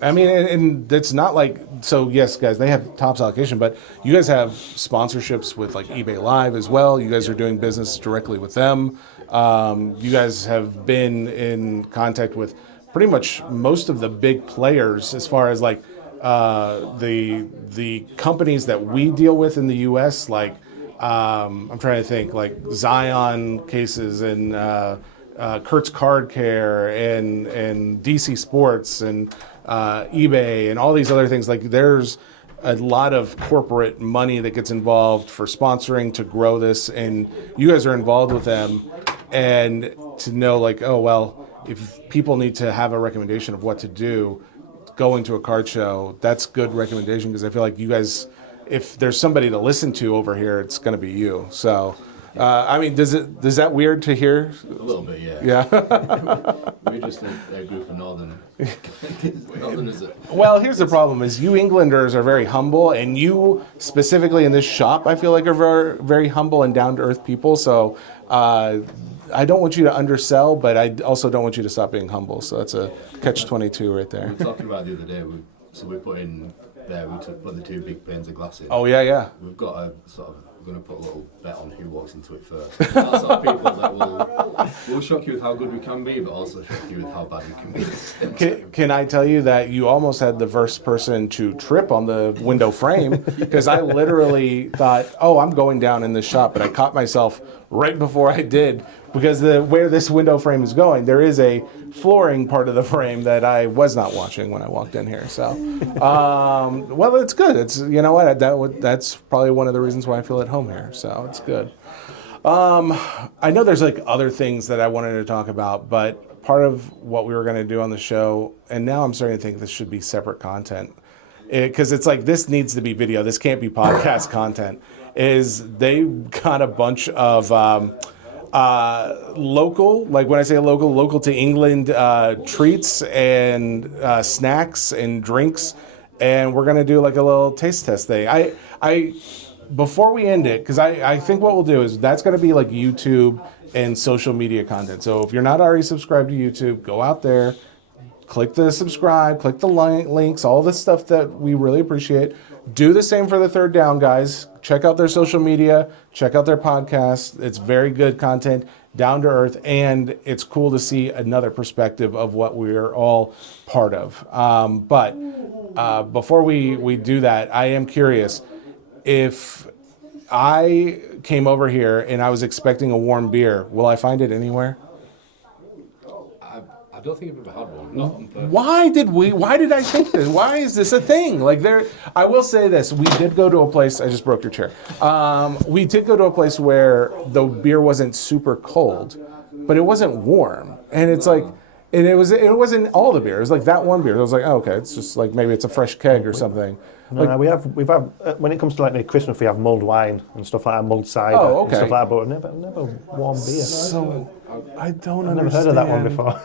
I mean, and it's not like, so yes, guys, they have Topps allocation, but you guys have sponsorships with like eBay Live as well. You guys are doing business directly with them. You guys have been in contact with pretty much most of the big players as far as like the companies that we deal with in the U.S. Like I'm trying to think, like Zion Cases and Kurt's Card Care and DC Sports and eBay and all these other things. Like there's a lot of corporate money that gets involved for sponsoring to grow this, and you guys are involved with them. And to know like, oh well, if people need to have a recommendation of what to do going to a card show, that's good recommendation, because I feel like you guys, if there's somebody to listen to over here, it's going to be you. So I mean, is that weird to hear? A little bit, yeah. Yeah. We're just a group of Northerners. Well, here's the problem: is you Englanders are very humble, and you specifically in this shop, I feel like are very, very humble and down to earth people. So I don't want you to undersell, but I also don't want you to stop being humble. So that's a catch-22 right there. We were talking about the other day. We put in there. We put the 2 big panes of glass in. Oh yeah. We've got a sort of. We're going to put a little bet on who walks into it first. That's sort of people that will shock you with how good we can be, but also shock you with how bad we can be. Can I tell you that you almost had the first person to trip on the window frame? Because I literally thought, oh, I'm going down in this shop, but I caught myself right before I did, because where this window frame is going, there is a flooring part of the frame that I was not watching when I walked in here. So, well, it's good. It's, you know what, that's probably one of the reasons why I feel at home here. So it's good. I know there's like other things that I wanted to talk about, but part of what we were going to do on the show, and now I'm starting to think this should be separate content, because it's like this needs to be video. This can't be podcast content. Is they got a bunch of local, like when I say local to England treats and snacks and drinks, and we're gonna do like a little taste test thing. I before we end it, because I think what we'll do is that's gonna be like YouTube and social media content. So if you're not already subscribed to YouTube, go out there, click the subscribe, click the links, all this stuff that we really appreciate. Do the same for the Third Down guys. Check out their social media. Check out their podcast. It's very good content, down to earth, and it's cool to see another perspective of what we're all part of. But before we do that, I am curious. If I came over here and I was expecting a warm beer, will I find it anywhere? I don't think I've ever had one. Not on purpose. Why did I think this? Why is this a thing? Like I will say this. We did go to a place, I just broke your chair. We did go to a place where the beer wasn't super cold, but it wasn't warm. And it's like, and it wasn't all the beer. It was like that one beer. I was like, oh, okay, it's just like, maybe it's a fresh keg or something. No, we've had when it comes to like Christmas, we have mulled wine and stuff like that, mulled cider Oh, okay. and stuff like that, but never warm beer. So I don't I've understand. never heard of that one before.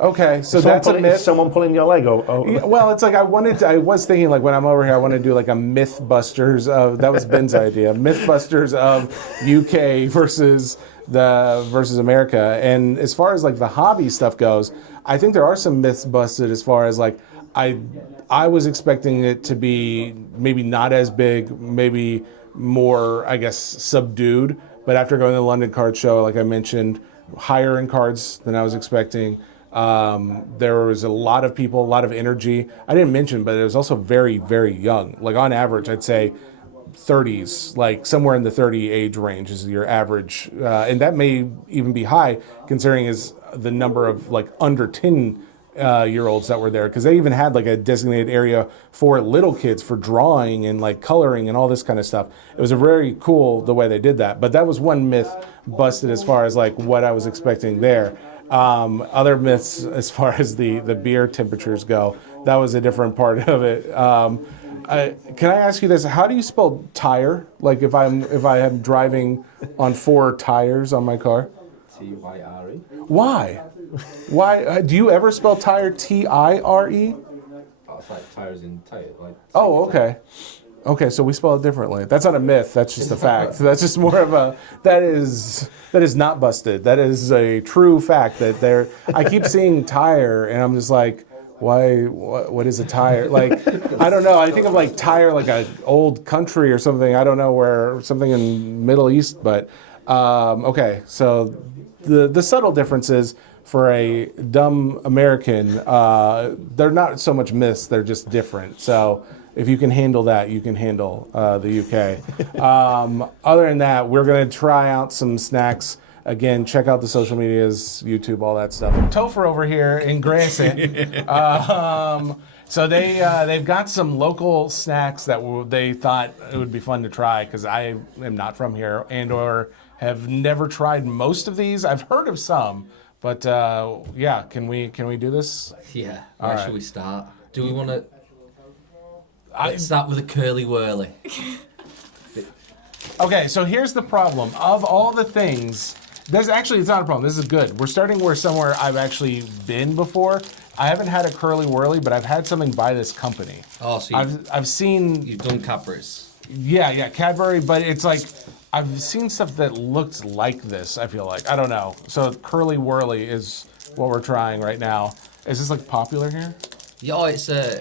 Okay, so that's a myth. Someone pulling your leg? Yeah, well, it's like I was thinking like when I'm over here, I want to do like a Mythbusters of, that was Ben's idea, Mythbusters of UK versus America. And as far as like the hobby stuff goes, I think there are some myths busted as far as like, I was expecting it to be maybe not as big, maybe more, I guess, subdued. But after going to the London Card Show, like I mentioned, higher in cards than I was expecting. There was a lot of people, a lot of energy. I didn't mention, but it was also very, very young. Like on average, I'd say 30s, like somewhere in the 30 age range is your average. And that may even be high considering is the number of like under 10 year olds that were there, because they even had like a designated area for little kids for drawing and like coloring and all this kind of stuff. It was a very cool the way they did that. But that was one myth busted as far as like what I was expecting there. Other myths as far as the beer temperatures go, that was a different part of it. Can I ask you this? How do you spell tire? Like if I am driving on 4 tires on my car? Tyre. Why? Why do you ever spell tire Tire? Oh, it's like tires in tire. Like Oh, okay. Okay, so we spell it differently. That's not a myth. That's just a fact. That's just more of a that is not busted. That is a true fact that there. I keep seeing tire, and I'm just like, why? What is a tire? Like, I don't know. I think of like tire, like a old country or something. I don't know where something in Middle East, but okay. So the subtle differences for a dumb American, they're not so much myths. They're just different. So. If you can handle that, you can handle the UK. Other than that, we're going to try out some snacks. Again, check out the social medias, YouTube, all that stuff. Topher over here in Grayson. So they've got some local snacks that they thought it would be fun to try, because I am not from here and or have never tried most of these. I've heard of some, but yeah, can we do this? Yeah. Where should we start? Do we want to? Let's start with a curly whirly. Okay, so here's the problem. Of all the things, it's not a problem. This is good. We're starting somewhere I've actually been before. I haven't had a curly whirly, but I've had something by this company. Oh, so I've seen. You've done Cadbury's. Yeah, Cadbury, but it's like I've seen stuff that looks like this, I feel like. I don't know. So Curly Whirly is what we're trying right now. Is this like popular here? Yeah, oh, it's a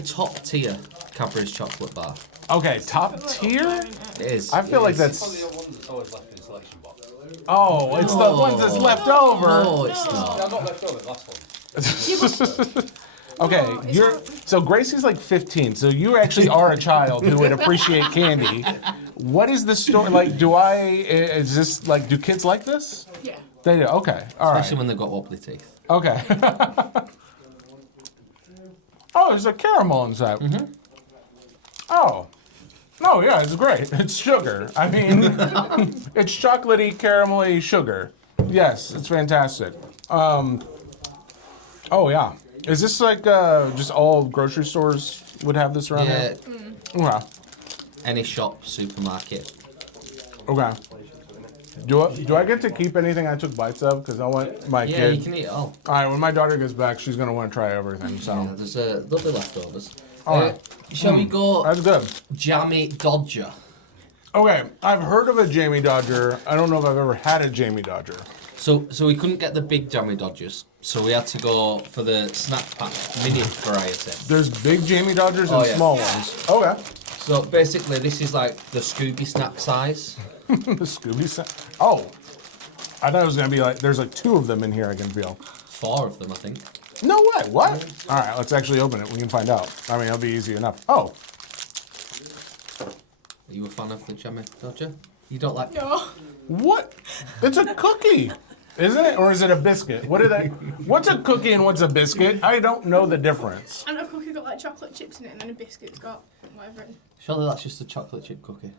top tier Cadbury's chocolate bar. Okay, top tier? It is. I feel like that's... One of the ones that's always left in selection box. Oh, it's the ones that's left over. No, it's not. I'm not left over, the last one. Okay, so Gracie's like 15, so you actually are a child who would appreciate candy. What is the story like? Is this like? Do kids like this? Yeah. They do. Okay, all right. Especially when they've got wobbly teeth. Okay. Oh, there's a caramel inside. Mm-hmm. Oh. Oh yeah, it's great. It's sugar. I mean, it's chocolatey, caramelly sugar. Yes, it's fantastic. Oh yeah. Is this like just all grocery stores would have this around here? Okay. Any shop, supermarket. Okay. Do I get to keep anything I took bites of? Because I want my Yeah, kid. you can eat it all. All right, when my daughter gets back, she's gonna want to try everything. So Yeah, there'll be leftovers. All right. Shall we go that's good. Jammy Dodger? Okay, I've heard of a Jamie Dodger. I don't know if I've ever had a Jamie Dodger. So we couldn't get the big Jammy Dodgers, so we had to go for the snack pack mini variety. There's big Jamie Dodgers and Oh, yeah. small ones. Okay. So basically, this is like the Scooby snack size. The Scooby set. Oh, I thought it was gonna be like there's like 2 of them in here. I can feel. 4 of them, I think. No way. What? All right, let's actually open it. We can find out. I mean, it'll be easy enough. Oh, Are you a fan of the Jammy Dodger? You don't like? No. what? It's a cookie, isn't it? Or is it a biscuit? What's a cookie and what's a biscuit? I don't know the difference. And a cookie got like chocolate chips in it, and then a biscuit's got whatever. Surely that's just a chocolate chip cookie.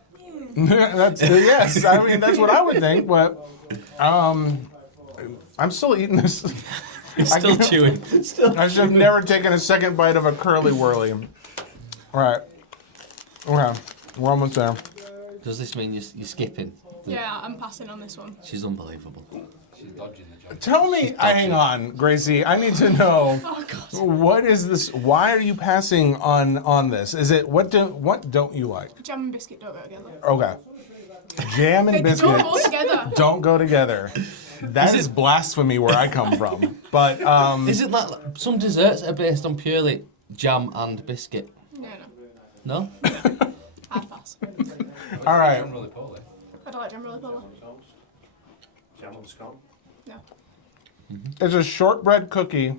That's yes. I mean, that's what I would think. But I'm still eating this. Still chewing. I should have never taken a second bite of a Curly Whirly. All right. Okay. We're almost there. Does this mean you're skipping? Yeah, I'm passing on this one. She's unbelievable. She's dodging the job. Tell me, hang on, Gracie. I need to know Oh god. what is this? Why are you passing on this? Is it what don't you like? Jam and biscuit don't go together. Okay. Jam and They don't biscuit go together. don't go together. That is blasphemy where I come from. But Isn't that some desserts are based on purely jam and biscuit? No. No? I'd pass. all right. I'm really poorly. I don't like jam roly poly. Jam on scone. No. It's a shortbread cookie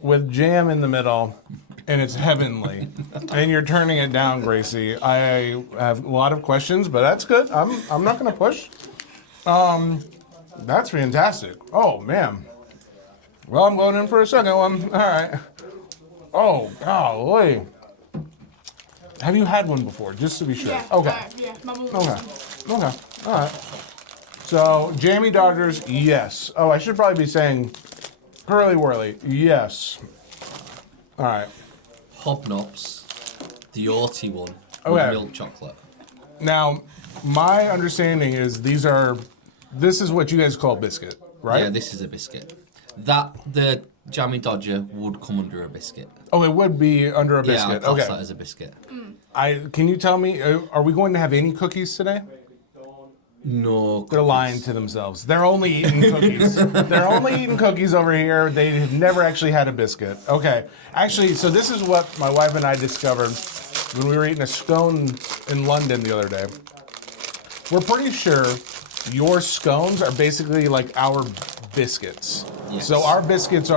with jam in the middle, and it's heavenly. And you're turning it down, Gracie. I have a lot of questions, but that's good. I'm not gonna push. That's fantastic. Oh man. Well, I'm going in for a second one. All right. Oh golly. Have you had one before? Just to be sure. Yeah. Okay. Yeah. My mum. Okay. Okay. All right. So, Jamie Dodgers, yes. Oh, I should probably be saying Curly Whirly, yes. All right. Hobnobs, the Orty one, Okay. with milk chocolate. Now, my understanding is this is what you guys call biscuit, right? Yeah, this is a biscuit. The Jammy Dodger would come under a biscuit. Oh, it would be under a Yeah, I'll biscuit. class Okay. that as a biscuit. Can you tell me, are we going to have any cookies today? No. They're lying to themselves. They're only eating cookies. They're only eating cookies over here. They have never actually had a biscuit. Okay. Actually, so this is what my wife and I discovered when we were eating a scone in London the other day. We're pretty sure your scones are basically like our biscuits. Yes. So our biscuits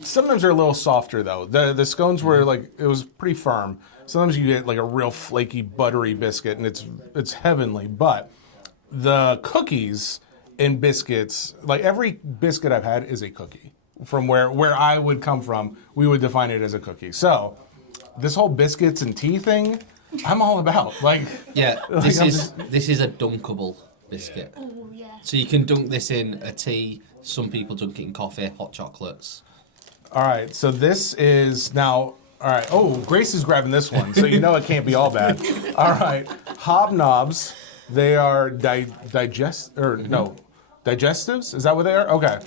sometimes they're a little softer though. The scones were like, it was pretty firm. Sometimes you get like a real flaky, buttery biscuit and it's heavenly. But the cookies and biscuits, like every biscuit I've had is a cookie. From where I would come from, we would define it as a cookie. So this whole biscuits and tea thing, I'm all about. Like, Yeah, Like, this is a dunkable biscuit. Oh yeah. So you can dunk this in a tea. Some people dunk it in coffee, hot chocolates. all right, so this is now, all right, oh, Grace is grabbing this one, so you know it can't be all bad. All right, hobnobs, they are digestives? Is that what they are? Okay.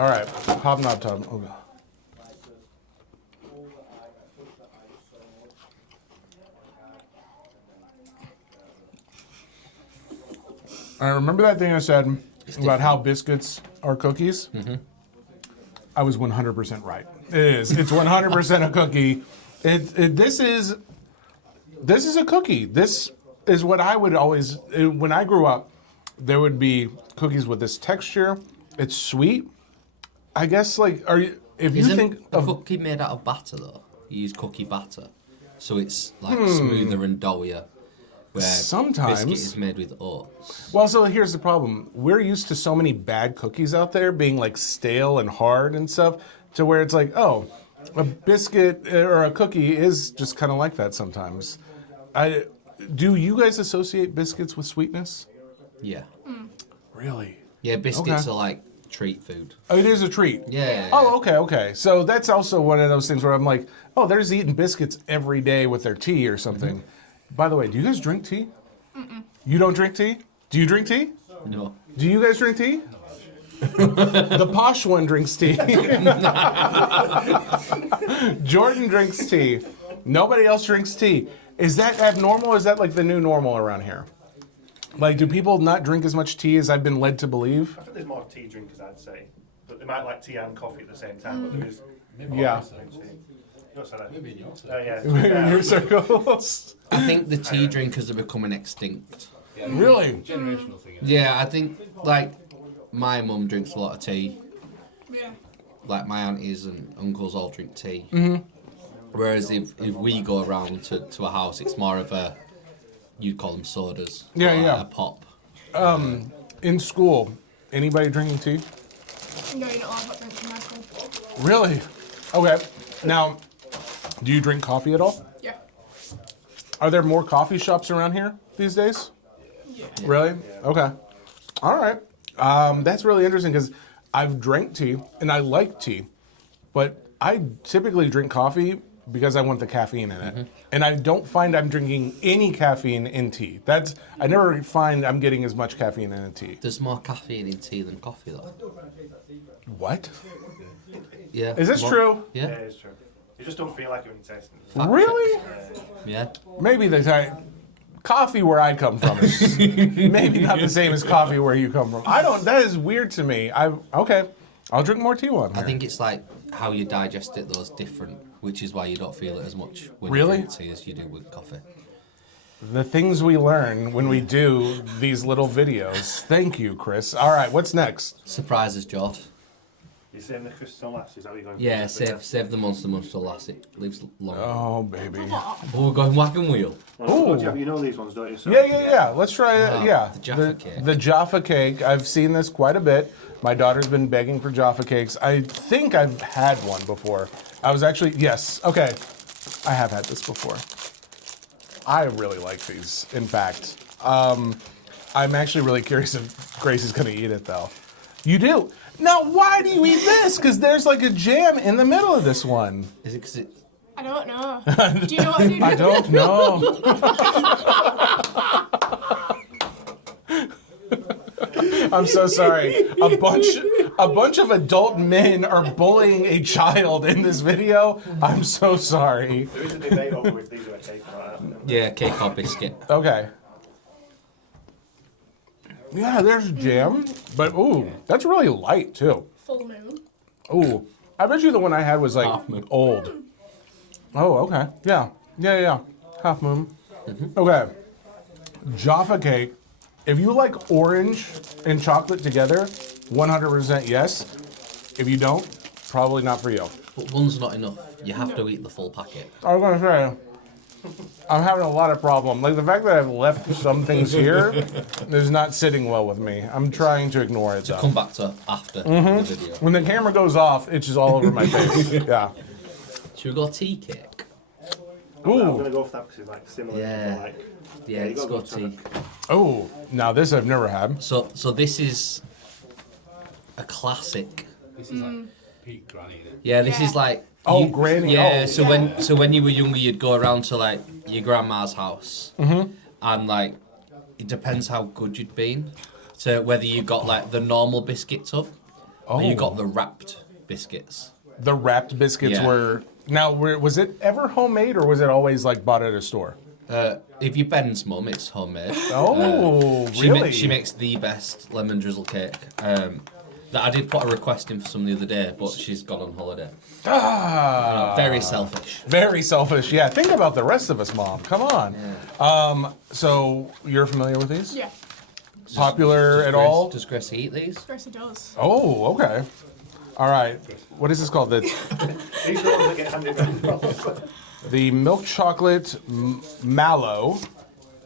All right, hobnob tub. Okay. I remember that thing I said about how biscuits are cookies. I was 100% right. It is. It's 100% a cookie. This is a cookie. This is what I would always. When I grew up, there would be cookies with this texture. It's sweet. I guess if you Isn't think a of cookie made out of batter though? You use cookie batter, so it's like smoother and doughier. Where Sometimes. biscuit is made with oats. Well, so here's the problem. We're used to so many bad cookies out there being like stale and hard and stuff, to where it's like, oh, a biscuit or a cookie is just kind of like that sometimes. Do you guys associate biscuits with sweetness? Yeah, Really? yeah. Biscuits Okay. are like treat food. Oh, it is a treat. Yeah. Oh, okay. So that's also one of those things where I'm like, oh, they're just eating biscuits every day with their tea or something. By the way, do you guys drink tea? You don't drink tea? Do you drink tea? No. Do you guys drink tea? The posh one drinks tea. Jordan drinks tea. Nobody else drinks tea. Is that abnormal or is that like the new normal around here? Like, do people not drink as much tea as I've been led to believe? I think there's more tea drinkers, I'd say. But they might like tea and coffee at the same time, but there is Yeah. Maybe in your circle. Yeah. In your circles? I think the tea drinkers are becoming extinct. Really? Generational thing. Yeah, I think like my mum drinks a lot of tea. Yeah. Like my aunties and uncles all drink tea. Whereas if we go around to a house, it's more of a, you'd call them sodas. Yeah, or yeah. A pop. In school, anybody drinking tea? No, you're not allowed to drink from my school. Really? Okay. Now, do you drink coffee at all? Yeah. Are there more coffee shops around here these days? Yeah. Really? Okay. All right. That's really interesting because I've drank tea and I like tea, but I typically drink coffee because I want the caffeine in it. And I don't find I'm drinking any caffeine in tea. I never find I'm getting as much caffeine in a tea. There's more caffeine in tea than coffee though. What? Yeah. Is this More- true? Yeah, Yeah. it's true. You just don't feel like it when you taste it. Fact Really? Yeah. Maybe coffee where I come from is maybe not the same as coffee where you come from. That is weird to me. Okay. I'll drink more tea one. I think it's like how you digest it though is different, which is why you don't feel it as much when Really? you drink tea as you do with coffee. The things we learn when we do these little videos. Thank you, Chris. All right, what's next? Surprises, George. You're saying the crystal last, is that what you're going Yeah, for? save the monster mush till last. It lives long. Oh, baby. Oh, we're going whack and wheel. Oh, you know these ones, don't you? So, Yeah. Let's try it. Ah, Yeah. the Jaffa cake. The Jaffa cake. I've seen this quite a bit. My daughter's been begging for Jaffa cakes. I think I've had one before. Yes. Okay. I have had this before. I really like these, in fact. I'm actually really curious if Grace is going to eat it, though. You do? Now, why do you eat this? Because there's like a jam in the middle of this one. Is it because it? I don't know. Do you know what I do? I don't know. I'm so sorry. A bunch of adult men are bullying a child in this video. I'm so sorry. There is a debate over if these are a cake or not. Yeah, cake or biscuit. Okay. Yeah, there's jam, but ooh, that's really light too. Full moon. Ooh, I bet you the one I had was like Half moon. old. Oh, okay. Yeah. Half moon. Okay. Jaffa cake. If you like orange and chocolate together, 100% yes. If you don't, probably not for you. But one's not enough. You have to eat the full packet. I was gonna say, I'm having a lot of problems. Like the fact that I've left some things here is not sitting well with me. I'm trying to ignore it though. Come back to after the video. When the camera goes off, it's just all over my face. Yeah. Should we go tea cake? I'm Ooh. going to go for that because it's like similar. Yeah. to, like, Yeah, you let's gotta go go for tea. Oh. Now this I've never had. So this is a classic. This is like peak granny. Then. Yeah, this Yeah. is like. Oh, granny, Yeah. oh. So when you were younger, you'd go around to like your grandma's house, and like it depends how good you'd been, to whether you got like the normal biscuit tub, or you got the wrapped biscuits. The wrapped biscuits Yeah. were. Now, was it ever homemade or was it always like bought at a store? If you're Ben's mum, it's homemade. Oh, really? She makes the best lemon drizzle cake. That I did put a request in for some the other day, but she's gone on holiday. Very selfish. Very selfish. Yeah, think about the rest of us, Mom. Come on. So you're familiar with these? Yeah, Popular at all? Does Grace eat these? Gracie does. Oh, okay. All right. What is this called? These are the ones that get handed around. The milk chocolate mallow.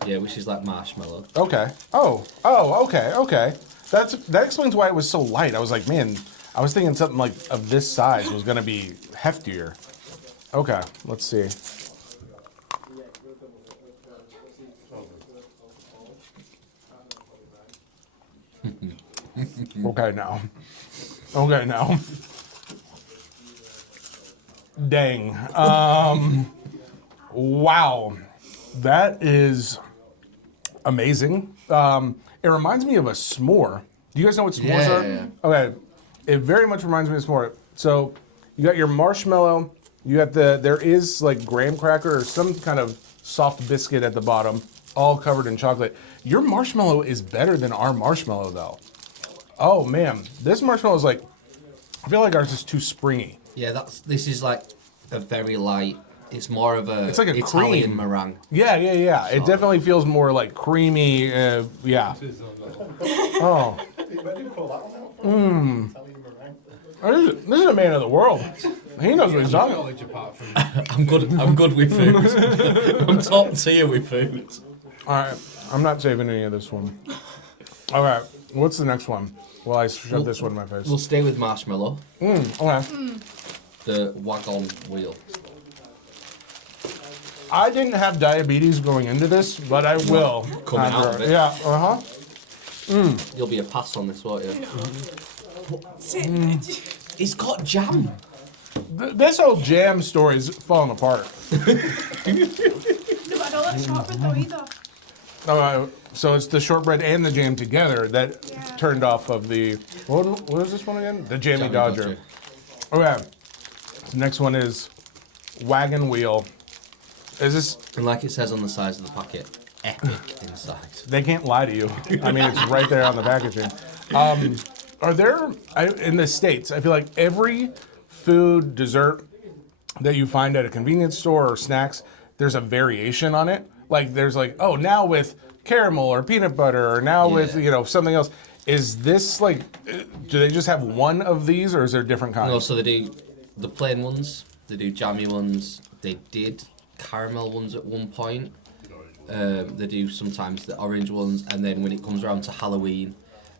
Yeah, which is like marshmallow. Okay. Oh, okay. That explains why it was so light. I was like, man, I was thinking something like of this size was gonna be heftier. Okay, let's see. Okay now. Dang. Wow. That is amazing. It reminds me of a s'more. Do you guys know what s'mores are? Yeah. Okay. It very much reminds me of s'more. So you got your marshmallow, you got there is like graham cracker or some kind of soft biscuit at the bottom, all covered in chocolate. Your marshmallow is better than our marshmallow though. Oh man, this marshmallow is like, I feel like ours is too springy. Yeah, this is like a very light. It's more of a It's like a Italian cream. meringue. Yeah. It definitely feels more like creamy. Yeah. Oh. This is a man of the world. He knows what he's talking about. Knowledge apart from I'm good with food. I'm top tier with food. All right. I'm not saving any of this one. All right. What's the next one? Well, I shove this one in my face. We'll stay with marshmallow. Okay. The wagon wheel. I didn't have diabetes going into this, but I will. Coming out of it. Yeah. You'll be a pass on this, won't you? It's got jam. This whole jam story is falling apart. No, but I don't like shortbread though either. So it's the shortbread and the jam together that Yeah. turned off of the. What is this one again? The Jammy Jammy Dodger. Okay. The next one is wagon wheel. Is this? And like it says on the sides of the packet, epic inside. They can't lie to you. I mean, it's right there on the packaging. Are there in the States? I feel like every food, dessert that you find at a convenience store or snacks, there's a variation on it. Like there's like, oh, now with caramel or peanut butter, or now with something else. Is this like? Do they just have one of these, or is there different kinds? No, so they do the plain ones. They do jammy ones. They did caramel ones at one point. They do sometimes the orange ones, and then when it comes around to Halloween,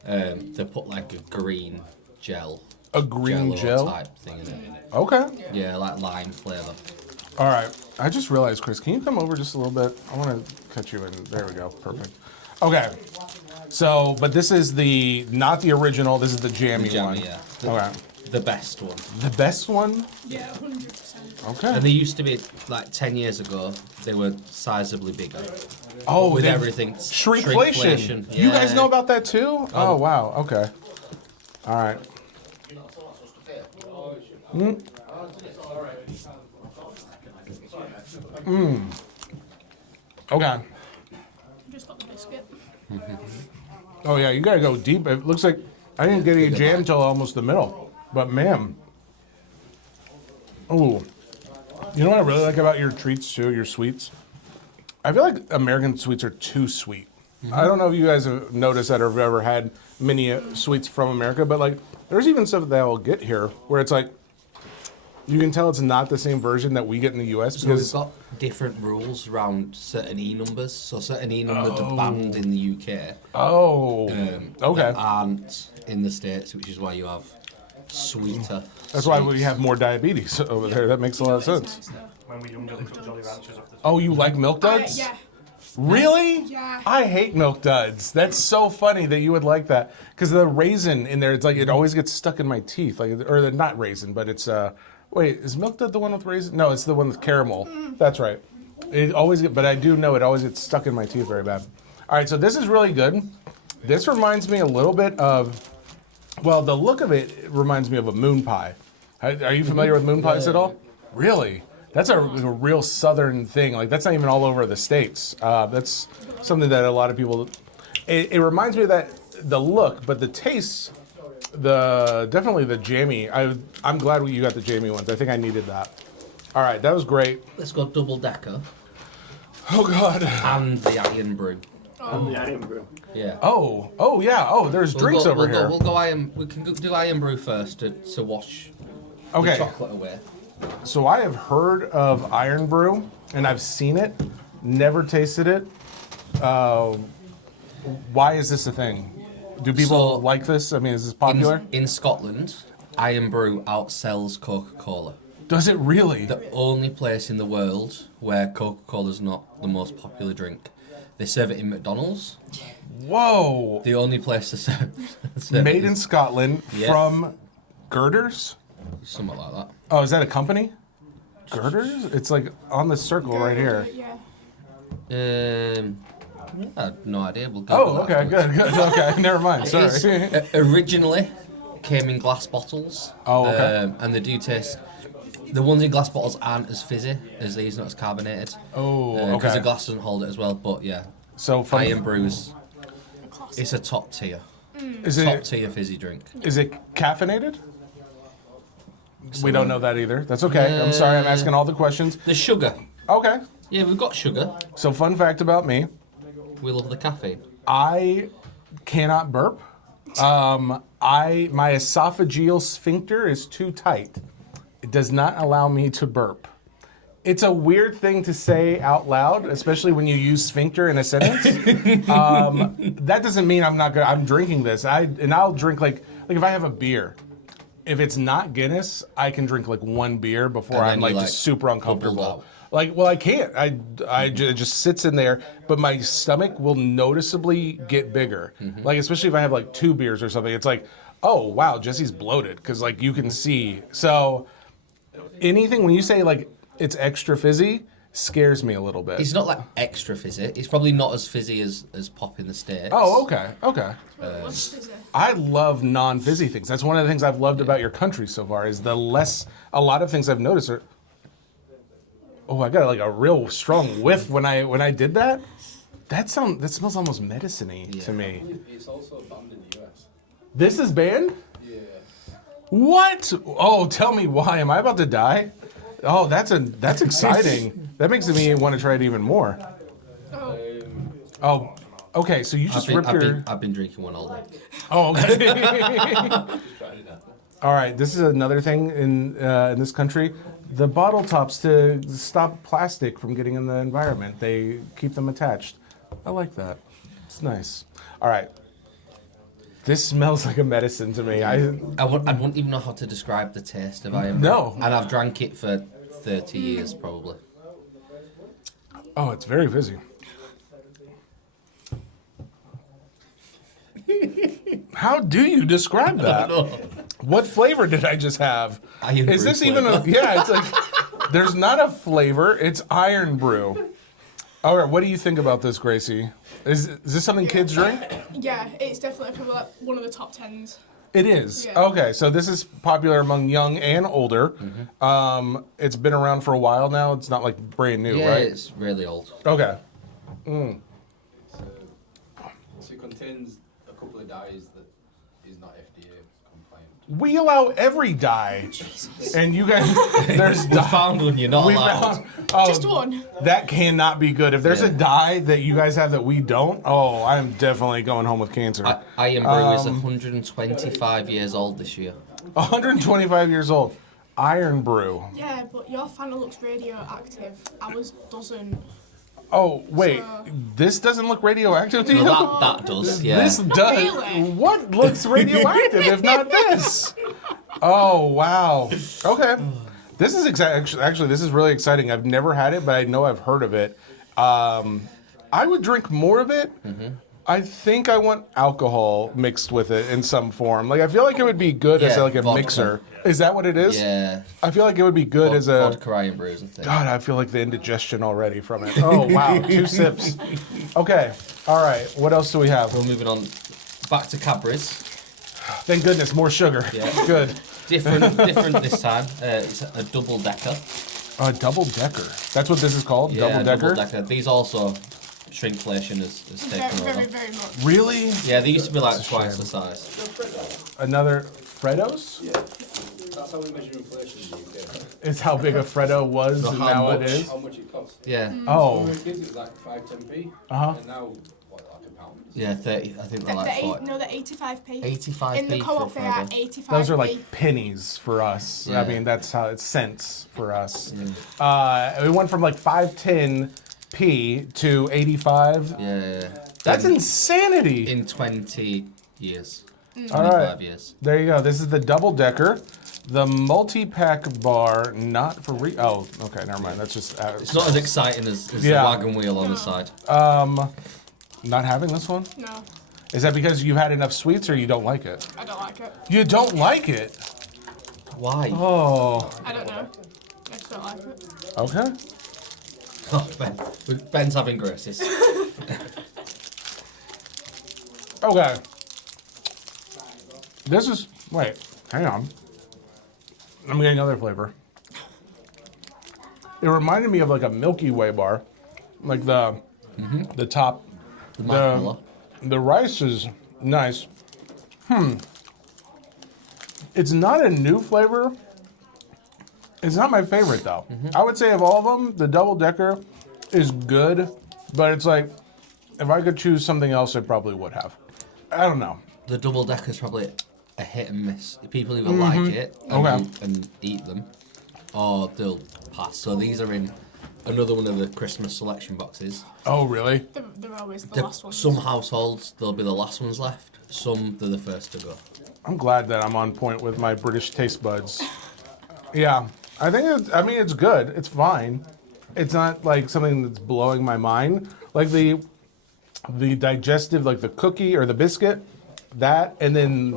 they put like a green gel. A green Jell-O gel? type thing in it. Okay. Yeah, like lime flavour. All right. I just realized, Chris, can you come over just a little bit? I want to cut you in. There we go. Perfect. Okay. So, but this is not the original. This is the jammy, The jammy, one. yeah. Okay. The best one. The best one? Yeah, 100%. Okay. And they used to be, like 10 years ago, they were sizably bigger. Oh, With they- everything. Shrinkflation. You guys know about that too? Oh, wow. Okay. All right. Okay. Just got the biscuit. Oh yeah, you gotta go deep. It looks like I didn't get any jam till almost the middle. But man. Oh. You know what I really like about your treats too, your sweets? I feel like American sweets are too sweet. I don't know if you guys have noticed that or have ever had many sweets from America, but like there's even stuff that I'll get here where it's like you can tell it's not the same version that we get in the US So we've because got different rules around certain E numbers. So certain E numbers are banned in the UK. okay. That aren't in the States, which is why you have sweeter. That's why we have more diabetes over there. That makes a lot of It's sense. nice though. When we younger, they took Jolly Ranchers off the Oh, you like Milk Duds? Yeah. Really? Yeah. I hate Milk Duds. That's so funny that you would like that because the raisin in there, it's like it always gets stuck in my teeth. Like, or the not raisin, but it's wait, is Milk Dud the one with raisin? No, it's the one with caramel. That's right. It always but I do know it always gets stuck in my teeth very bad. All right, so this is really good. This reminds me a little bit of, well, the look of it reminds me of a moon pie. Are you familiar with moon pies at all? Really? That's a real southern thing. Like that's not even all over the states. That's something that a lot of people. It reminds me of that the look, but the taste, definitely the jammy. I'm glad you got the jammy ones. I think I needed that. All right, that was great. Let's go double decker Oh God. and the iron brew. And the iron brew. Yeah. Oh yeah. Oh, there's drinks over here. We'll go iron. We can do iron brew first to wash the Okay. chocolate away. So I have heard of Iron Brew, and I've seen it, never tasted it. Why is this a thing? Do people So, like this? I mean, is this popular? In Scotland, iron brew outsells Coca-Cola. Does it really? The only place in the world where Coca-Cola is not the most popular drink. They serve it in McDonald's. Whoa! The only place to serve Made it in is Scotland Yeah. from Girders? something like that. Oh, is that a company? Girders? It's like on the circle right here. Yeah. I have no idea. We'll go. Oh, okay, good. Okay, never mind. Sorry. Originally came in glass bottles. Oh, okay. And they do taste. The ones in glass bottles aren't as fizzy as these, not as carbonated. Oh, Because okay. the glass doesn't hold it as well. But yeah, So from iron brews. It's a top tier. is Top it tier fizzy drink. is it caffeinated? We don't know that either. That's okay. I'm sorry. I'm asking all the questions. The sugar. Okay. Yeah, we've got sugar. So fun fact about me. We love the caffeine. I cannot burp. My esophageal sphincter is too tight. It does not allow me to burp. It's a weird thing to say out loud, especially when you use sphincter in a sentence. That doesn't mean I'm not good. I'm drinking this. I'll drink like if I have a beer. If it's not Guinness, I can drink like one beer before And then I'm you, like like, just super bubbled uncomfortable. out. Like, well, I can't. It just sits in there, but my stomach will noticeably get bigger. Mm-hmm. Like, especially if I have like 2 beers or something, it's like, oh wow, Jesse's bloated because like you can see. So anything when you say like it's extra fizzy scares me a little bit. It's not like extra fizzy. It's probably not as fizzy as pop in the States. Oh, okay. What's is it? I love non-fizzy things. That's one of the things I've loved about your country so far. Is a lot of things I've noticed are. Oh, I got like a real strong whiff when I did that. That smells almost medicine-y to me. It's also banned in the US. This is banned? Yeah. What? Oh, tell me why. Am I about to die? Oh, that's exciting. That makes me want to try it even more. Oh, okay. So you just ripped your. I've been drinking one all day. Oh, okay. All right. This is another thing in this country. The bottle tops to stop plastic from getting in the environment. They keep them attached. I like that. It's nice. All right. This smells like a medicine to me. I wouldn't even know how to describe the taste of iron. No. And I've drank it for 30 years probably. Oh, it's very fizzy. How do you describe that? What flavor did I just have? Iron Is brew this even a? flavor. Yeah, it's like there's not a flavor. It's iron brew. All right, what do you think about this, Gracie? Is this something kids drink? Yeah, it's definitely probably like one of the top 10s. It is. Yeah. Okay, so this is popular among young and older. It's been around for a while now. It's not like brand new, Yeah, right? it's really old. Okay. So it contains a couple of dyes that is not FDA compliant. We allow every dye. And you guys, there's We dye. found one, you're not We allowed. found- oh, Just one. That cannot be good. If there's a Yeah. dye that you guys have that we don't, oh, I'm definitely going home with cancer. Iron Brew is 125 years old this year. 125 years old. Iron Brew. Yeah, but your funnel looks radioactive. Ours doesn't. Oh, wait. So- This doesn't look radioactive to you? No, that does, yeah. This does. really. What looks radioactive if not this? Oh, wow. Okay. This is actually, this is really exciting. I've never had it, but I know I've heard of it. I would drink more of it. I think I want alcohol mixed with it in some form. Like I feel like it would be good as Yeah, like a vodka. mixer. Is that what it is? Yeah. I feel like it would be good as a. Vodka Iron Brew is a thing. God, I feel like the indigestion already from it. Oh wow, 2 sips. Okay, all right. What else do we have? We're moving on back to Cadbury's. Thank goodness, more sugar. Yeah. Good. Different this time. It's a double decker. Double decker. That's what this is called. Yeah, double decker. These also shrinkflation has taken Very, over. very much. Really? Yeah, they used to be like That's a twice shame. the size. Another Freddos? Yeah. That's how we measure inflation in the UK. Is how big a Freddo was So and how now much? it is. How much it costs. Yeah. When Oh. we were kids, it was like 5-10p. Uh-huh. And now, what, like a pound? Yeah, 30. I think they're like 40. No, they're 85p. 85p In the for co-op, a they are Freddo. 85p. Those are like pennies for us. Yeah. I mean, that's how it's cents for us. It went from like 510p to 85. Yeah. That's In- insanity. In 20 years. All 25 right. years. There you go. This is the double decker. The multi-pack bar, not for oh, okay, never mind. That's just It's not as exciting as Yeah. the wagon wheel on the side. not having this one. No, Is that because you've had enough sweets, or you don't like it? I don't like it. You don't like it? Why? Oh, I don't know. I just don't like it. okay. Oh, Ben's having graces. Okay. This is wait. Hang on. I'm getting another flavor. It reminded me of like a Milky Way bar, like the top. The marshmallow. The rice is nice. It's not a new flavor. It's not my favorite though. I would say of all of them, the double decker is good, but it's like if I could choose something else, I probably would have. I don't know. The double decker's probably a hit and miss. People either like it Okay. and eat them, or they'll pass. So these are in another one of the Christmas selection boxes. Oh really? They're always the last ones. Some households, they'll be the last ones left. Some, they're the first to go. I'm glad that I'm on point with my British taste buds. Yeah, I think it's good. It's fine. It's not like something that's blowing my mind. Like the digestive, like the cookie or the biscuit, that, and then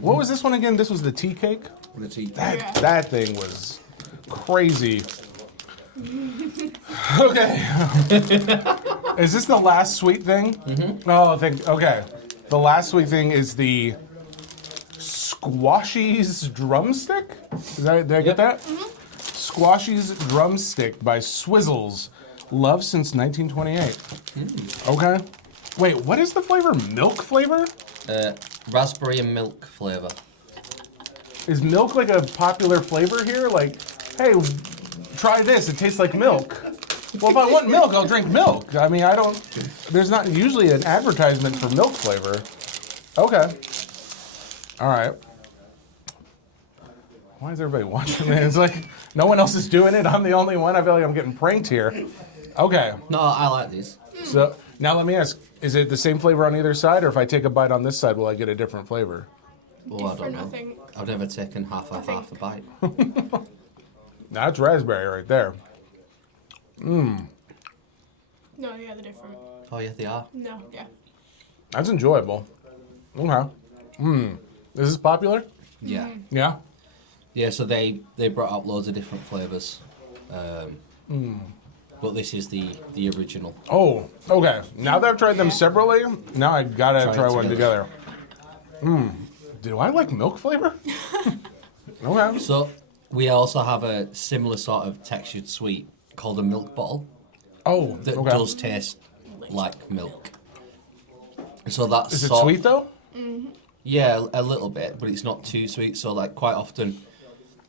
what was this one again? This was the tea cake. Let's eat. Yeah. That thing was crazy. Okay. Is this the last sweet thing? Mm-hmm. Oh, okay. The last sweet thing is the Squashy's Drumstick? Did I get that? Squashy's Drumstick by Swizzles. Loved since 1928. Okay. Wait, what is the flavor? Milk flavor? Raspberry and milk flavour. Is milk like a popular flavor here? Like, hey, try this. It tastes like milk. Well, if I want milk, I'll drink milk. I mean, there's not usually an advertisement for milk flavor. Okay. All right. Why is everybody watching me? It's like no one else is doing it. I'm the only one. I feel like I'm getting pranked here. Okay. No, I like these. So now let me ask, is it the same flavor on either side, or if I take a bite on this side, will I get a different flavor? Oh, I don't Different, I know. think. I've never taken half a bite. That's raspberry right there. No, yeah, they're different. Oh yeah, they are. No, yeah. That's enjoyable. Okay. Is this popular? Yeah. Yeah. Yeah, so they brought out loads of different flavours. But this is the original. Oh, okay. Now that I've tried them separately, now I gotta Try try it one together. Do I like milk flavor? Okay. So we also have a similar sort of textured sweet called a milk bottle Oh, that okay. does taste like milk. So that's Is it sweet though? Yeah, a little bit, but it's not too sweet. So like quite often,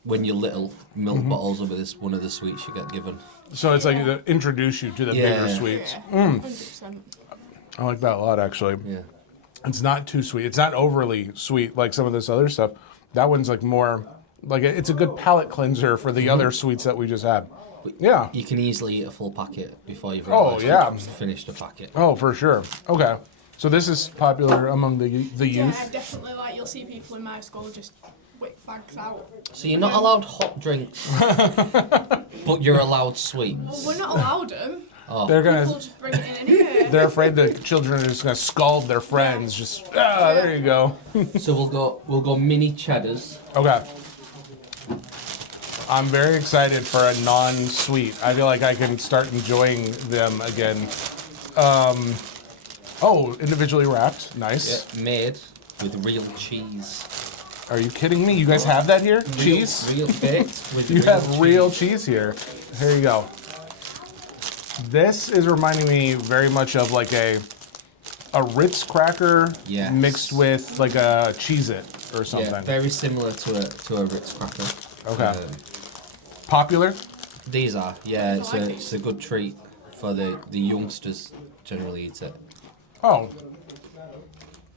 when your little milk bottles are with one of the sweets you get given. So it's like to introduce you to the Yeah. bigger sweets. Yeah, 100%. I like that a lot actually. Yeah. It's not too sweet. It's not overly sweet like some of this other stuff. That one's like more like it's a good palate cleanser for the other sweets that we just had. Yeah. You can easily eat a full packet before you've Oh, realised yeah. you've finished a packet. Oh, for sure. Okay. So this is popular among the Yeah, youth. definitely. Like you'll see people in my school just whip bags out. So you're not allowed hot drinks, but you're allowed sweets. Well, we're not allowed them. They're People gonna. just bring it in anyway. They're afraid the children are just gonna scald their friends. Just there you go. So we'll go mini cheddars. Okay. I'm very excited for a non-sweet. I feel like I can start enjoying them again. Oh, individually wrapped. Nice. Made with real cheese. Are you kidding me? You guys have that here? Cheese? Real baked with You real have real cheese here. Here you go. This is reminding me very much of like a Ritz cracker Yes. mixed with like a Cheez-It or something. Yeah, very similar to a Ritz cracker. Okay. Popular? These are, yeah, I like it's a good treat for the youngsters generally eat it. Oh.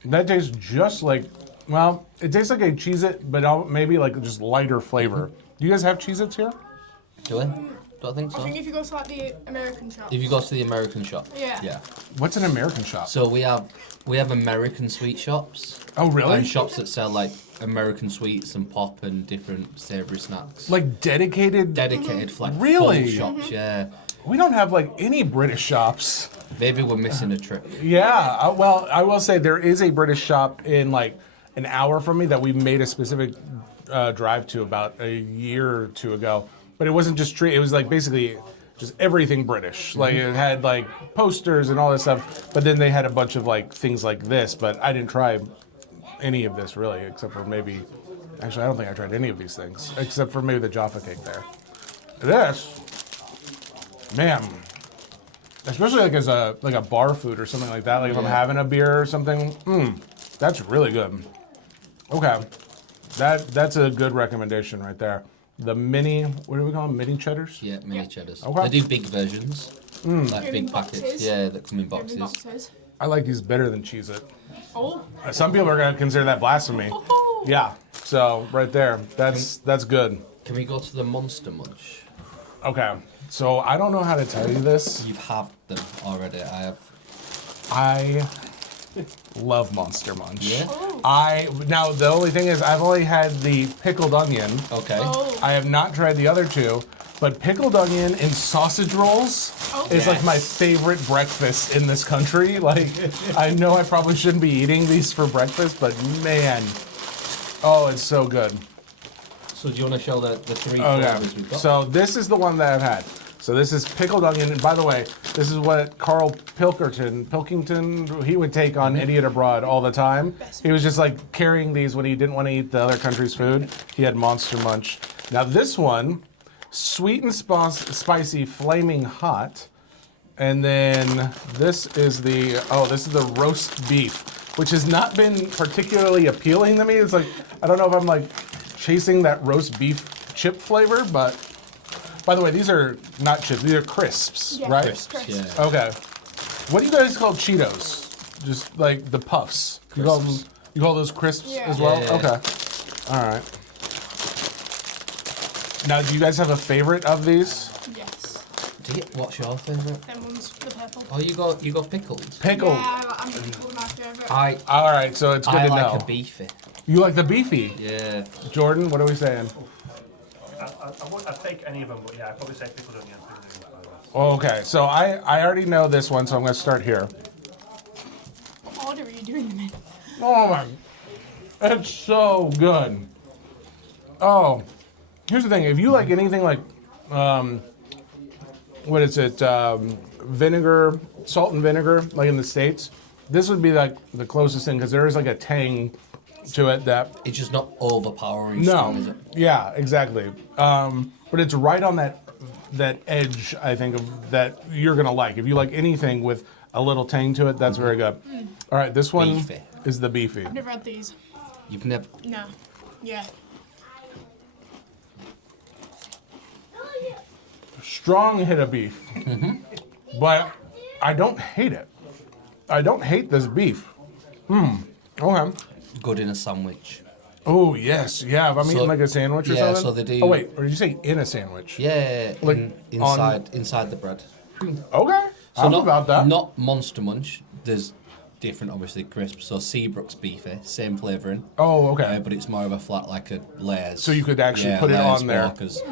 That tastes just like, well, it tastes like a Cheez-It, but maybe like just lighter flavor. Do you guys have Cheez-Its here? Do I? Don't think so. I think if you go to like the American shop. If you go to the American shop. Yeah. Yeah. What's an American shop? So we have American sweet shops. Oh, really? And shops that sell like American sweets and pop and different savoury snacks. Like dedicated? Dedicated for like Really? full shops, yeah. We don't have like any British shops. Maybe we're missing a trip. Yeah, well, I will say there is a British shop in like an hour from me that we made a specific drive to about a year or two ago. But it wasn't just treat; it was like basically just everything British. Like it had like posters and all this stuff. But then they had a bunch of like things like this. But I didn't try any of this really, except for maybe. Actually, I don't think I tried any of these things except for maybe the Jaffa cake there. This, man. Especially like as a bar food or something like that. Like if I'm having a beer or something, that's really good. Okay, that's a good recommendation right there. The mini, what do we call them? Mini cheddars? Yeah, mini cheddars. Okay. They do big versions, like Come big in packets. boxes. Yeah, that come in Give me boxes. boxes. I like these better than Cheez-It. Oh. Some people are gonna consider that blasphemy. Oh. Yeah. So right there, that's good. Can we go to the Monster Munch? Okay. So I don't know how to tell you this. You've had them already. I love Monster Munch. Yeah? Now the only thing is I've only had the pickled onion. Okay. Oh. I have not tried the other two, but pickled onion and sausage rolls is like my favorite breakfast in this country. Like, I know I probably shouldn't be eating these for breakfast, but man, oh, it's so good. So do you want to show the three Okay, flavors we've got? so this is the one that I've had. So this is pickled onion, and by the way, this is what Carl Pilkington, he would take on Idiot Abroad all the time. He was just like carrying these when he didn't want to eat the other country's food. He had Monster Munch. Now this one, sweet and spicy, flaming hot. And then this is the roast beef, which has not been particularly appealing to me. It's like, I don't know if I'm like chasing that roast beef chip flavor, but by the way, these are not chips, these are crisps, Yeah, right? crisps. Yeah. Okay. What do you guys call Cheetos? Just like the puffs. You call those crisps Yeah. as well? Yeah. Okay. All right. Now, do you guys have a favorite of these? Yes. What's your favourite? Them ones, the purple. Oh, you got pickled. Pickled. Yeah, I'm pickled my favourite. All right, so it's good I to like know. a beefy. You like the beefy? Yeah. Jordan, what are we saying? I'd take any of them, but yeah, I'd probably say pickled onion. Okay, so I already know this one, so I'm going to start here. What order are you doing them in? Oh my, it's so good. Oh, here's the thing. If you like anything like, what is it, vinegar, salt and vinegar, like in the States, this would be like the closest thing because there is like a tang to it that, It's just not overpowering strong, is no, it? yeah, exactly. But it's right on that edge, I think, of that you're going to like. If you like anything with a little tang to it, that's very good. All right, this one Beefy. is the beefy. I've never had these. You've never. No. Yeah. Strong hit of beef, but I don't hate it. I don't hate this beef. Okay. Good in a sandwich. Oh yes, yeah. If I'm So- eating like a sandwich or yeah, something. so they do- Oh wait, or did you say in a sandwich? Yeah, Like inside the bread. Okay. I'm not, about that. Not Monster Munch. There's different, obviously, crisps. So Seabrook's beefy, same flavouring. Oh, okay. But it's more of a flat, like a layers. So you could actually put it layers on there. Walkers.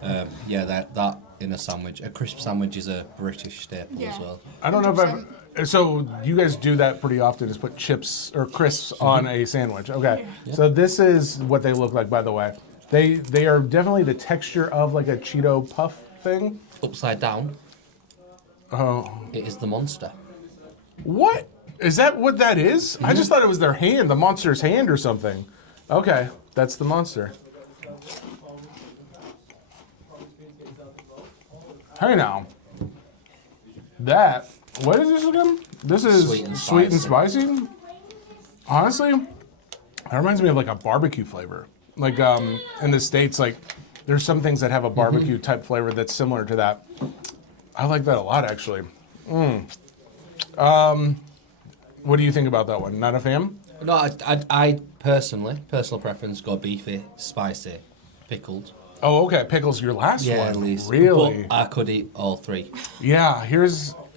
That in a sandwich. A crisp sandwich is a British staple Yeah. as well. I don't know if I've. So you guys do that pretty often? Is put chips or crisps on a sandwich? Okay. So this is what they look like, by the way. They are definitely the texture of like a Cheeto puff thing. Upside down, Oh. it is the monster. What? Is that what that is? I just thought it was their hand, the monster's hand or something. Okay. That's the monster. Hey now. That, what is this again? This is sweet and spicy. Honestly, that reminds me of like a barbecue flavor. Like in the States, like there's some things that have a barbecue type flavor that's similar to that. I like that a lot, actually. What do you think about that one? Not a fan? No, I personal preference, go beefy, spicy, pickled. Oh, okay. Pickles, your last Yeah, one. at least. Really? But I could eat all three. Yeah,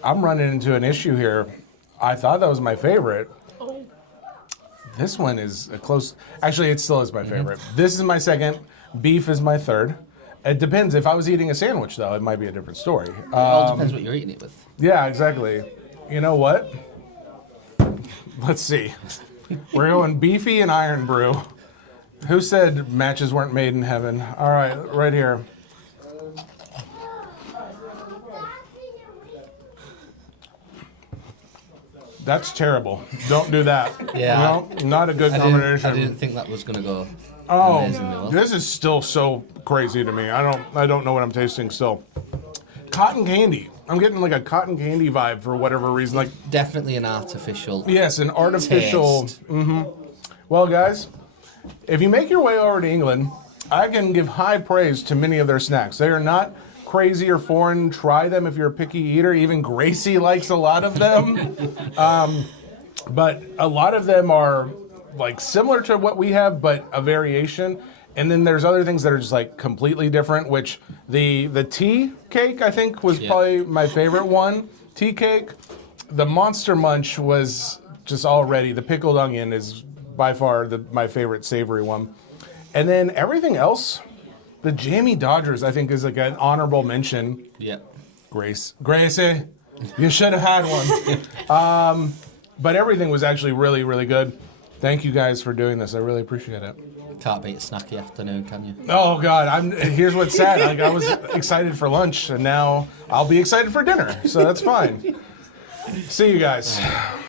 I'm running into an issue here. I thought that was my favorite. This one is a close, actually it still is my favorite. This is my second, beef is my third. It depends, if I was eating a sandwich though, it might be a different story. It all depends what you're eating it with. Yeah, exactly. You know what? Let's see. We're going beefy and iron brew. Who said matches weren't made in heaven? All right, right here. That's terrible. Don't do that. Yeah. No, not a good combination. I didn't think that was going to go Oh, amazingly well. this is still so crazy to me. I don't know what I'm tasting still. Cotton candy. I'm getting like a cotton candy vibe for whatever reason. Like, Definitely an artificial yes, an artificial. taste. Well, guys, if you make your way over to England, I can give high praise to many of their snacks. They are not crazy or foreign. Try them if you're a picky eater. Even Gracie likes a lot of them. But a lot of them are like similar to what we have, but a variation. And then there's other things that are just like completely different, which the tea cake, I think, was probably my favorite one. Tea cake. The Monster Munch was just already, the pickled onion is by far my favorite savory one. And then everything else, the Jammy Dodgers, I think, is like an honorable mention. Yeah. Gracie, you should have had one. But everything was actually really, really good. Thank you guys for doing this. I really appreciate it. Can't beat a snacky afternoon, can you? Oh God, here's what's sad. Like, I was excited for lunch, and now I'll be excited for dinner. So that's fine. See you guys.